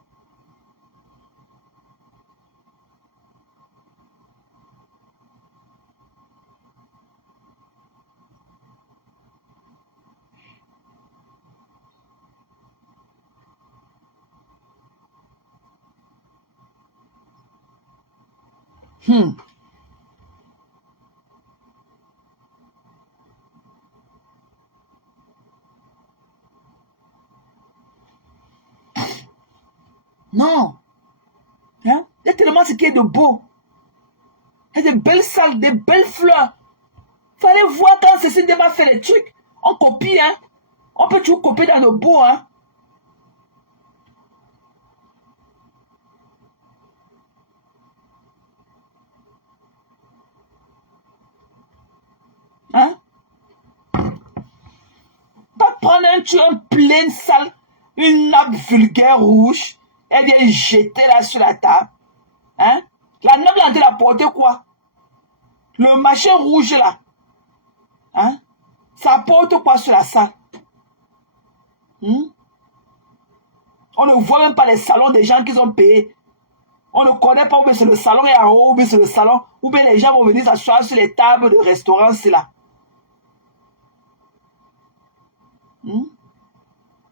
Non. Hein? Il y a tellement ce qui est de beau. Il y a des belles salles, des belles fleurs. Fallait voir quand Cécile Débat fait les trucs. On copie, hein. On peut toujours copier dans le beau, hein. Hein? Pas prendre un plein salle, une nappe vulgaire rouge, et vient jeter là sur la table. Hein? La nappe là, de la porter quoi? Le machin rouge là. Hein? Ça porte quoi sur la salle? On ne voit même pas les salons des gens qui ont payé. On ne connaît pas où c'est le salon et à haut, où c'est le salon, où bien les gens vont venir s'asseoir sur les tables de restaurants, c'est là.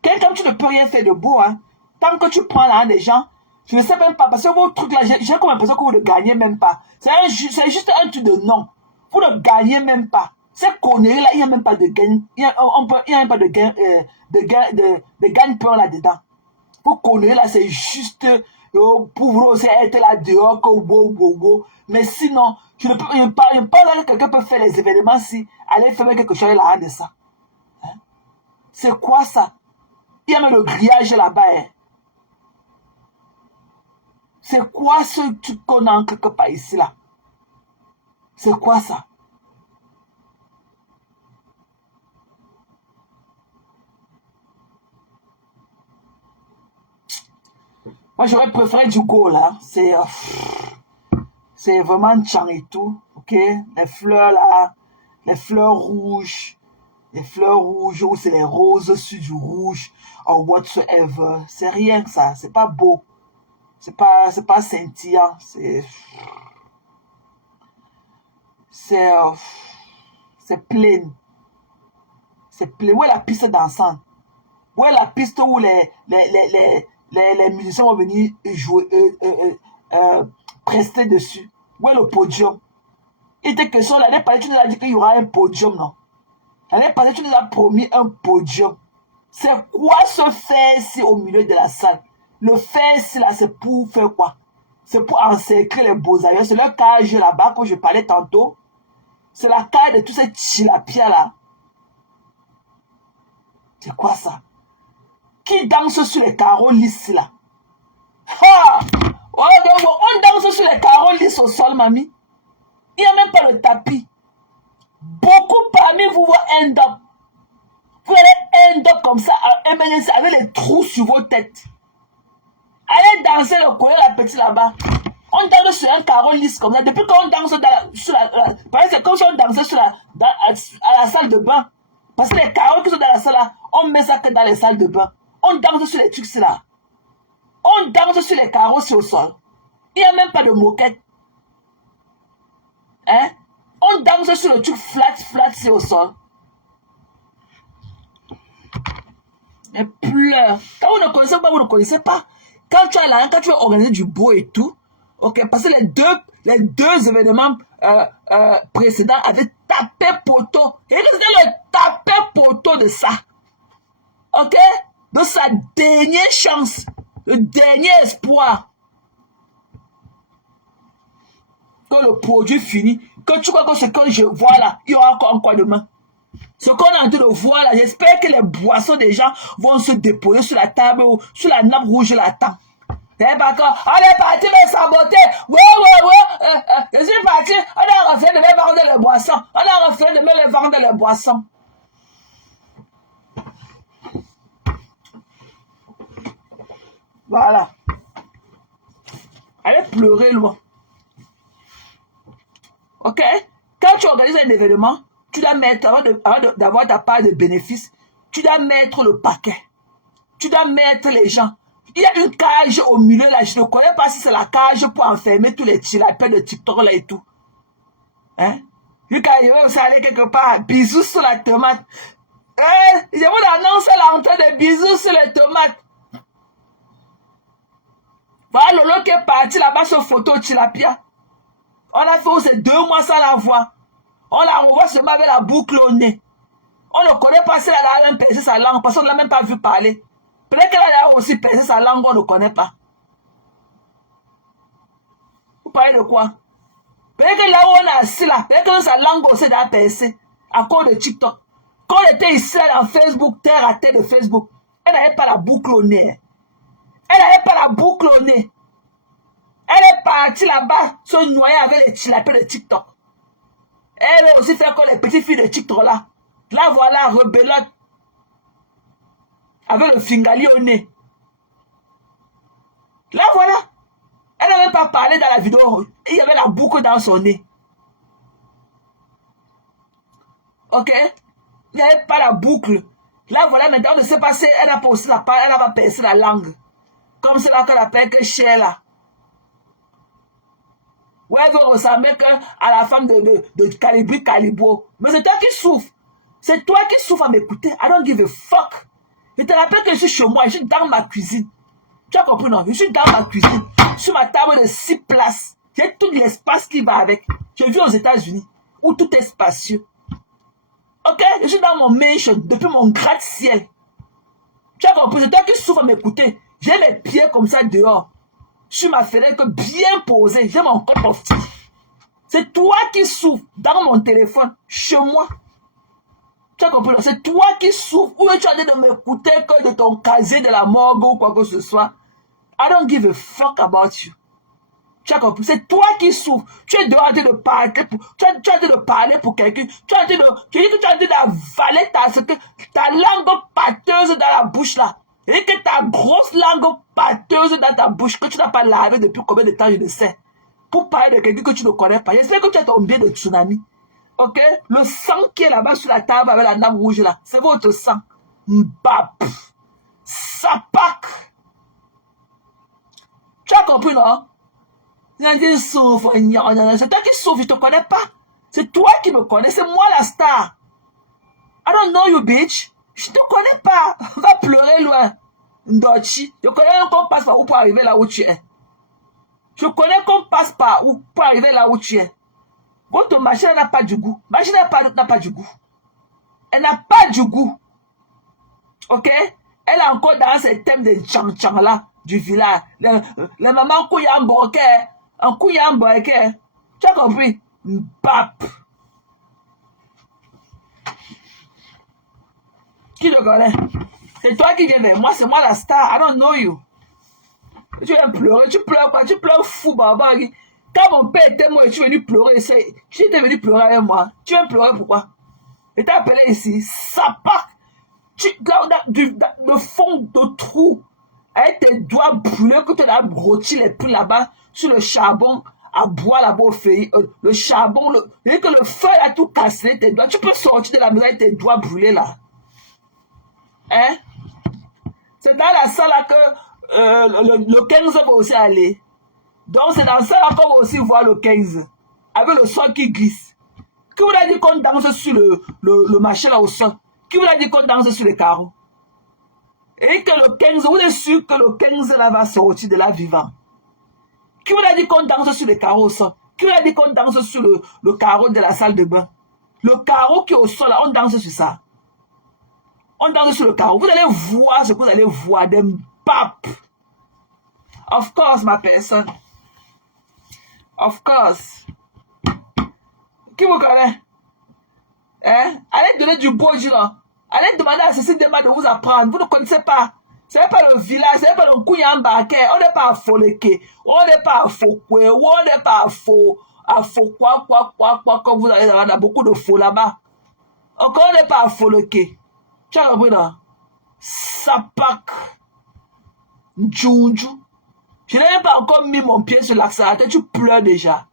Quelqu'un, tu ne peux rien faire de beau, hein. Tant que tu prends là des gens, je ne sais même pas, parce que vos trucs là, j'ai comme l'impression que vous ne gagnez même pas. C'est juste un truc de nom. Vous ne gagnez même pas. Ces conneries là, il n'y a même pas de gain. Il n'y a même pas de gain, de gagne-pain là-dedans. Vos conneries là, c'est juste pour vous aussi être là dehors, mais sinon, je ne pas que quelqu'un peut faire les événements si, allez faire quelque chose là de ça. Hein? C'est quoi ça? Il y a même le grillage là-bas. Hein? C'est quoi ce truc qu'on a quelque part ici là? C'est quoi ça? Moi, j'aurais préféré du go, là. C'est vraiment tchang et tout. OK? Les fleurs, là. Les fleurs rouges. Les fleurs rouges ou c'est les roses sur du rouge. Or whatsoever. C'est rien, ça. C'est pas beau. C'est pas scintillant. C'est plein. C'est plein. Où est la piste dansante? Où est la piste où les musiciens vont venir jouer, prester dessus? Où est le podium? Il était question, l'année passée, tu nous as dit qu'il y aura un podium, non? L'année passée, tu nous as promis un podium. C'est quoi ce faire ici au milieu de la salle? Le faire ici, là, c'est pour faire quoi? C'est pour encercler les beaux avions. C'est le cage là-bas que je parlais tantôt. C'est la cage de tous ces tilapia là. C'est quoi ça? Qui danse sur les carreaux lisses là? Ha! On danse sur les carreaux lisses au sol, mamie. Il n'y a même pas le tapis. Beaucoup parmi vous vont end up. Vous allez end up comme ça, avec les trous sur vos têtes. Allez danser le collier la petite là-bas. On danse sur un carreau lisse comme ça. Depuis qu'on danse sur la c'est comme si on dansait à la salle de bain. Parce que les carreaux qui sont dans la salle là, on met ça que dans les salles de bain. On danse sur les trucs là. On danse sur les carreaux sur le sol. Il n'y a même pas de moquette. Hein? On danse sur le truc flat sur le sol. Elle pleure. Quand vous ne connaissez pas, vous ne connaissez pas. Quand tu es là, quand tu vas organiser du beau et tout, ok, parce que les deux événements précédents avaient tapé poteau. Et c'était le tapé poteau de ça. Ok? De sa dernière chance. Le dernier espoir. Quand le produit finit, quand tu vois que ce que je vois là, il y aura encore quoi demain? Ce qu'on est en train de voir là, j'espère que les boissons des gens vont se déposer sur la table ou sur la nappe rouge là-dedans. C'est pas quand on est parti me saboter. Je suis parti, on a refait de me vendre les boissons. On a refait de me les vendre les boissons. Voilà. Allez pleurer loin. Ok? Quand tu organises un événement, tu dois mettre, avant d'avoir ta part de bénéfice, tu dois mettre le paquet. Tu dois mettre les gens. Il y a une cage au milieu là, je ne connais pas si c'est la cage pour enfermer tous les tilapes de TikTok là et tout. Hein? Vu qu'il va aussi aller quelque part, bisous sur la tomate. Je vous annonce l'entrée de bisous sur les tomates. Voilà Lolo qui est parti là-bas sur photo tilapia. On a fait aussi 2 mois sans la voir. On la revoit seulement avec la boucle au nez. On ne connaît pas si elle a même percé sa langue parce qu'on ne l'a même pas vu parler. Peut-être qu'elle a aussi percé sa langue, on ne connaît pas. Vous parlez de quoi? Peut-être que là où on est assis là, peut-être que sa langue aussi a percé à cause de TikTok. Quand on était ici là dans Facebook, terre à terre de Facebook, elle n'avait pas la boucle au nez. Elle n'avait pas la boucle au nez. Elle est partie là-bas se noyer avec les tilapés de TikTok. Elle veut aussi faire comme les petites filles de TikTok là. Là voilà, rebelote. Avec le fingali au nez. Là voilà. Elle n'avait pas parlé dans la vidéo. Il y avait la boucle dans son nez. Ok? Il n'y avait pas la boucle. Là voilà, maintenant on ne sait pas si elle n'a pas aussi la part, elle n'a pas percé la langue. Comme c'est là qu'on appelle que Cher là. Ouais, elle veut ressembler à la femme de Calibri Calibo. Mais c'est toi qui souffres. C'est toi qui souffres à m'écouter. I don't give a fuck. Je te rappelle que je suis chez moi, je suis dans ma cuisine. Tu as compris, non? Je suis dans ma cuisine. Sur ma table de 6 places. J'ai tout l'espace qui va avec. Je vis aux États-Unis, où tout est spacieux. Ok? Je suis dans mon mansion, depuis mon gratte-ciel. Tu as compris? C'est toi qui souffres à m'écouter. J'ai mes pieds comme ça dehors. Sur ma fenêtre bien posée. J'ai mon cup of tea. C'est toi qui souffres dans mon téléphone, chez moi. Tu as compris? C'est toi qui souffres. Ou tu as dit de m'écouter que de ton casier de la morgue ou quoi que ce soit. I don't give a fuck about you. Tu as compris? C'est toi qui souffres. Tu es dehors en train de parler tu es en train de parler pour quelqu'un. Tu es en train de, tu dis que tu es en train d'avaler ta langue pâteuse dans la bouche là. Et que ta grosse langue pâteuse dans ta bouche que tu n'as pas lavé depuis combien de temps, je ne sais. Pour parler de quelqu'un que tu ne connais pas. J'espère que tu as tombé de tsunami. Ok? Le sang qui est là-bas sur la table avec la nappe rouge là, c'est votre sang. Mbap. Sapak. Tu as compris, non? C'est toi qui souffre, je ne te connais pas. C'est toi qui me connais, c'est moi la star. I don't know you, bitch. Je ne te connais pas. Va pleurer loin. Ndochi. Je connais qu'on passe par où pour arriver là où tu es. Je connais qu'on passe par où pour arriver là où tu es. Votre machine n'a pas du goût. Machine n'a pas du goût. Elle n'a pas du goût. Ok? Elle est encore dans ces thèmes de tchang-tchang là, du village. Les mamans kouyamboke. Un kouyamboke. Tu as compris? Bap. Qui le connaît? C'est toi qui viens vers moi, c'est moi la star. I don't know you. Tu viens pleurer, tu pleures quoi? Tu pleures fou, barbare. Quand mon père était mort et tu es venu pleurer, tu étais venu pleurer avec moi. Tu viens pleurer pourquoi? Je t'ai appelé ici, sapac. Tu gardes le fond de trou avec tes doigts brûlés que tu as rôti les plis là-bas sur le charbon à bois là-bas au feu. Le charbon, et que le feu a tout cassé tes doigts. Tu peux sortir de la maison avec tes doigts brûlés là. Hein? C'est dans la salle là que le 15 va aussi aller. Donc c'est dans ça là qu'on va aussi voir le 15. Avec le sol qui glisse. Qui vous a dit qu'on danse sur le marché là au sol? Qui vous a dit qu'on danse sur les carreaux? Et que le 15, vous êtes sûr que le 15 là va sortir de là vivant? Qui vous a dit qu'on danse sur les carreaux au sol? Qui vous a dit qu'on danse sur le carreau de la salle de bain? Le carreau qui est au sol là, on danse sur ça. On danse sur le carreau. Vous allez voir ce que vous allez voir. Des papes. Of course, ma personne. Of course. Qui vous connaît? Hein? Allez donner du beau Dieu. Allez demander à Cécile Dema de vous apprendre. Vous ne connaissez pas. Ce n'est pas le village, ce n'est pas le Kouyambake. On n'est pas à Foleke. On n'est pas à Fokwe. On n'est pas à Fokwa, quoi. Comme vous allez avoir beaucoup de faux là-bas. Donc on n'est pas à Foleke. Tu as compris, non? Sapak. Djounjou. Je n'ai même pas encore mis mon pied sur l'accélérateur. Tu pleures déjà.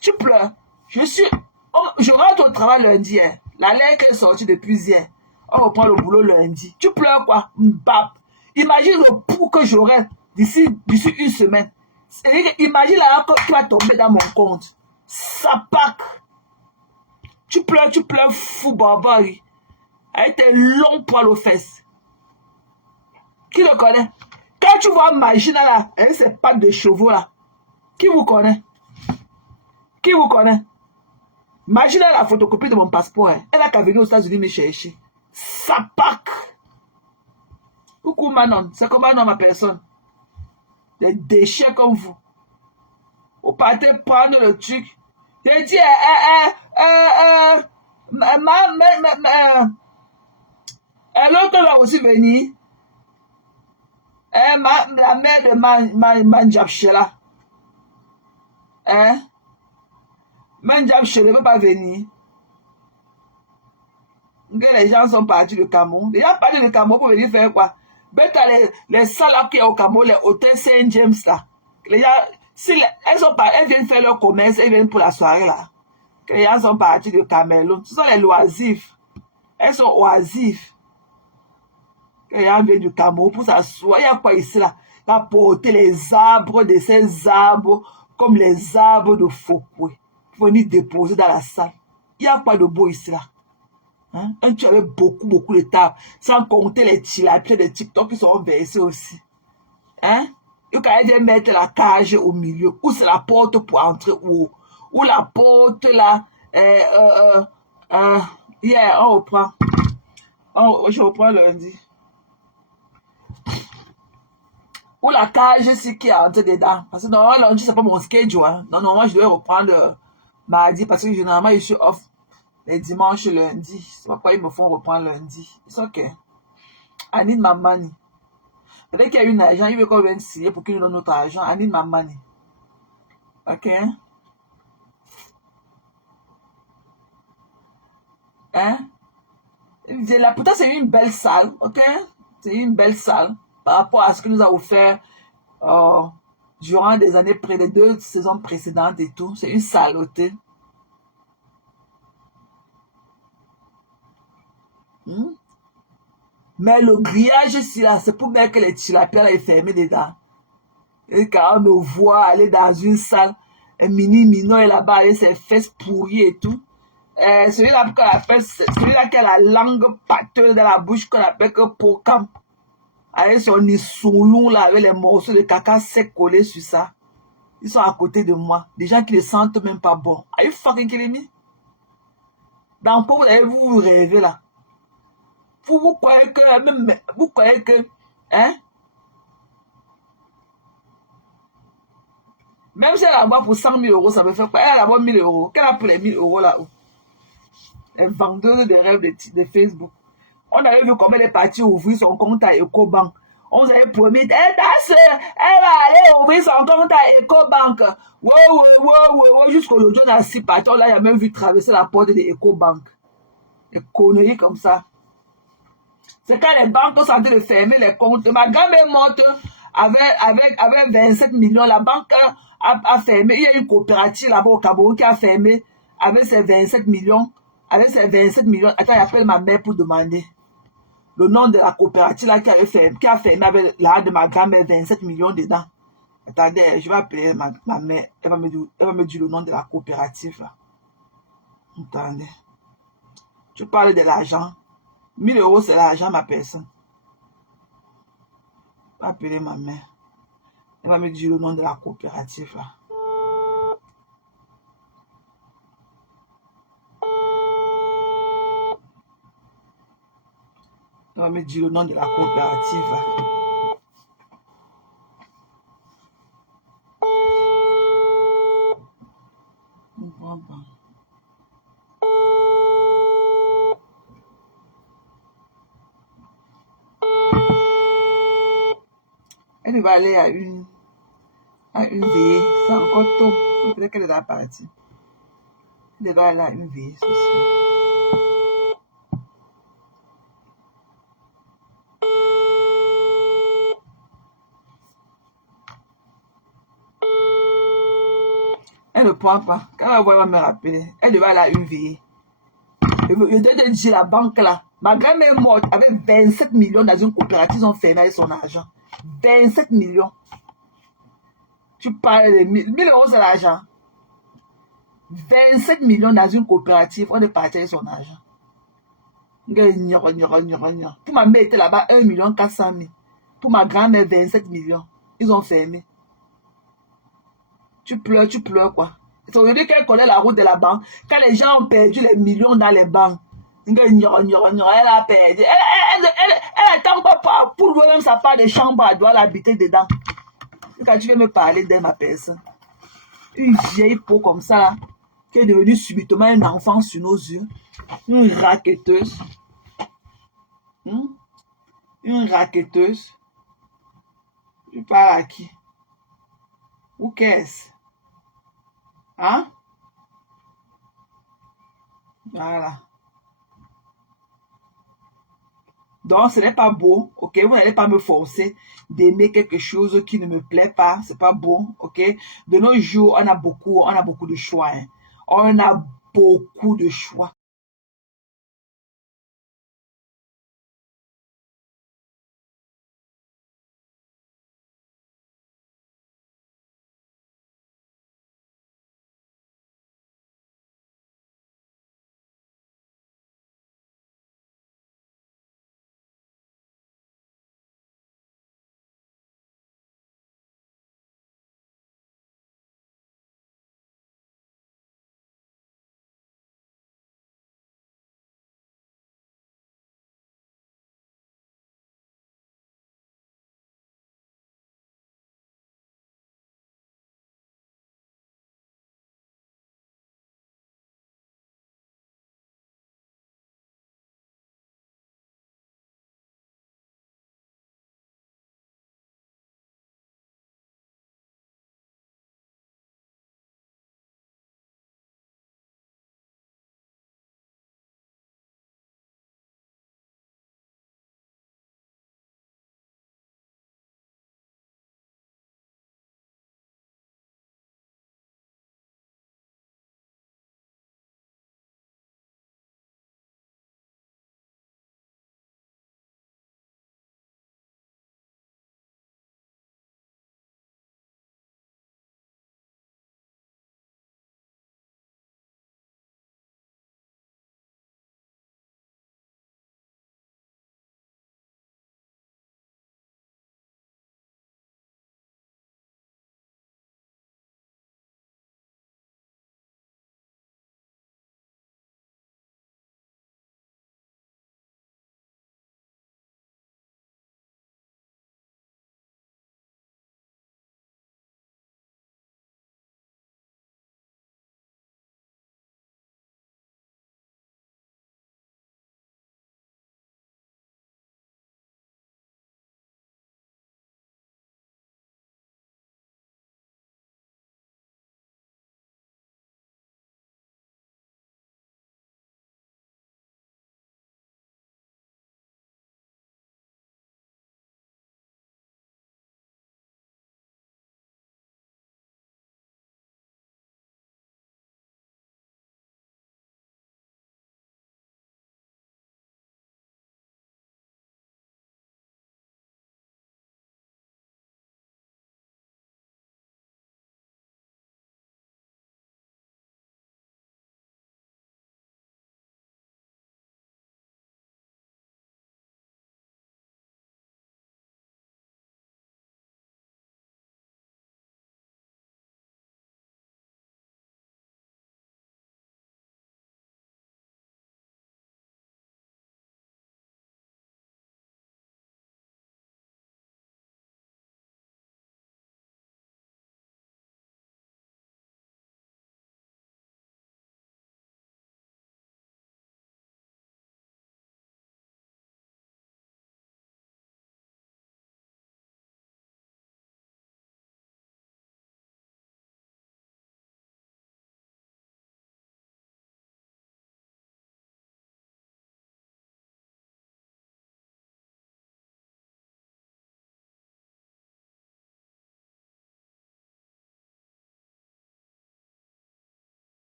Tu pleures. Je rentre au travail lundi. Hein. La lettre est sortie depuis hier. On reprend le boulot lundi. Tu pleures quoi? Mbap. Imagine le pouls que j'aurai d'ici une semaine. Imagine la qui va tomber dans mon compte. Ça pack. Tu pleures fou barbarie. Avec tes longs poils aux fesses. Qui le connaît? Quand tu vois Magina là, avec ses pattes de chevaux là, qui vous connaît? Qui vous connaît? Magina la photocopie de mon passeport. Hein. Elle a qu'à venir aux États-Unis me chercher. Ça pack. Coucou Manon, c'est comment non ma personne? Des déchets comme vous. Vous partez prendre le truc. Je dis, l'autre va aussi venir. La mère de Manjabshela. Hein? Manjabshela ne veut pas venir. Les gens sont partis du Cameroun. Les gens sont partis du Cameroun pour venir faire quoi? Ben, les salles qui sont au Cameroun, les hôtels Saint James là. Les gens, elles viennent faire leur commerce, elles viennent pour la soirée là. Les gens sont partis du Cameroun. Ce sont les loisifs. Elles sont oisives. Les gens viennent du Cameroun pour s'asseoir. Il y a quoi ici là? Il a porté les arbres de ces arbres comme les arbres de Foucault. Pour venir déposer dans la salle. Il y a quoi de beau ici là? Hein? Tu avais beaucoup de tables, sans compter les tilapiers de TikTok qui seront versés aussi. Hein? Il faut mettre la cage au milieu, ou c'est la porte pour entrer, ou la porte là. Yeah, on reprend. Je reprends lundi. Ou la cage ici qui est entrée dedans. Parce que normalement, lundi, c'est pas mon schedule. Hein. Non, normalement, je dois reprendre mardi parce que généralement, je suis off. Les dimanches, lundi. C'est pourquoi ils me font reprendre lundi. C'est ok. I need my money. Peut-être qu'il y a une agent, il veut qu'on vienne signer pour qu'il nous donne notre argent. I need my money. Ok? Hein? Là, pourtant, c'est une belle salle. Ok? C'est une belle salle par rapport à ce que nous a offert durant des années près des 2 saisons précédentes et tout. C'est une salle hôtel. Mais le grillage ici, là, c'est pour mettre que les tilapias est fermé dedans. Et quand on me voit aller dans une salle, un mini-minon est là-bas avec ses fesses pourries et tout. Celui-là qui a la langue pâteuse dans la bouche qu'on appelle que Pokam. Avec son issoulou là, avec les morceaux de caca sec collés sur ça. Ils sont à côté de moi. Des gens qui ne sentent même pas bon. Are you fucking kidding me? Dans quoi vous rêvez là? Vous croyez que, hein? Même si elle a boire pour 100 000 euros, ça me fait quoi? Elle a boire 1000 euros. Qu'elle a pour les 1000 euros là-haut? Les vendeuses de rêves de Facebook. On avait vu comment elle est partie ouvrir son compte à EcoBank. On nous avait promis, ta soeur, elle va aller ouvrir son compte à EcoBank. Ouais, jusqu'aujourd'hui, on a 6 parties. On l'a même vu traverser la porte de EcoBank. Des conneries comme ça. C'est quand les banques sont en train de fermer les comptes. Ma gamme est morte avec 27 millions. La banque a fermé. Il y a une coopérative là-bas au Cameroun qui a fermé avec ses 27 millions. Avec ses 27 millions. Attends, j'appelle ma mère pour demander le nom de la coopérative là qui a fermé avec l'argent de ma grand-mère 27 millions dedans. Attendez, je vais appeler ma mère. Elle va me dire le nom de la coopérative là. Attendez. Je parle de l'argent. 1000 euros, c'est l'argent, ma personne. Je vais appeler ma mère. Elle va me dire le nom de la coopérative là. Elle va me dire le nom de la coopérative là. Elle va aller à une veillée. C'est encore tôt. Peut-être qu'elle est déjà partie. Elle va aller à une veillée ce soir. Elle ne prend pas. Quand elle va me rappeler, elle devait aller à une veillée. Je dois te dire, la banque là, ma grand-mère est morte avec 27 millions dans une coopérative, ils ont fermé avec son argent. 27 millions. Tu parles de 1000 euros, c'est l'argent. 27 millions dans une coopérative, on est parti avec son argent. Pour ma mère était là-bas, 1 400 000. Pour ma grand-mère, 27 millions. Ils ont fermé. Tu pleures quoi. C'est aujourd'hui qu'elle connaît la route de la banque. Quand les gens ont perdu les millions dans les banques, elle a perdu. Elle attend pas pour louer même sa part de chambre, elle doit l'habiter dedans. Quand tu veux me parler de ma personne, une vieille peau comme ça, là, qui est devenue subitement un enfant sur nos yeux, une raquetteuse. Une raquetteuse. Tu parles à qui? Ou qu'est-ce? Hein? Voilà. Donc, ce n'est pas beau, ok? Vous n'allez pas me forcer d'aimer quelque chose qui ne me plaît pas. C'est pas beau, ok? De nos jours, on a beaucoup de choix. Hein. On a beaucoup de choix.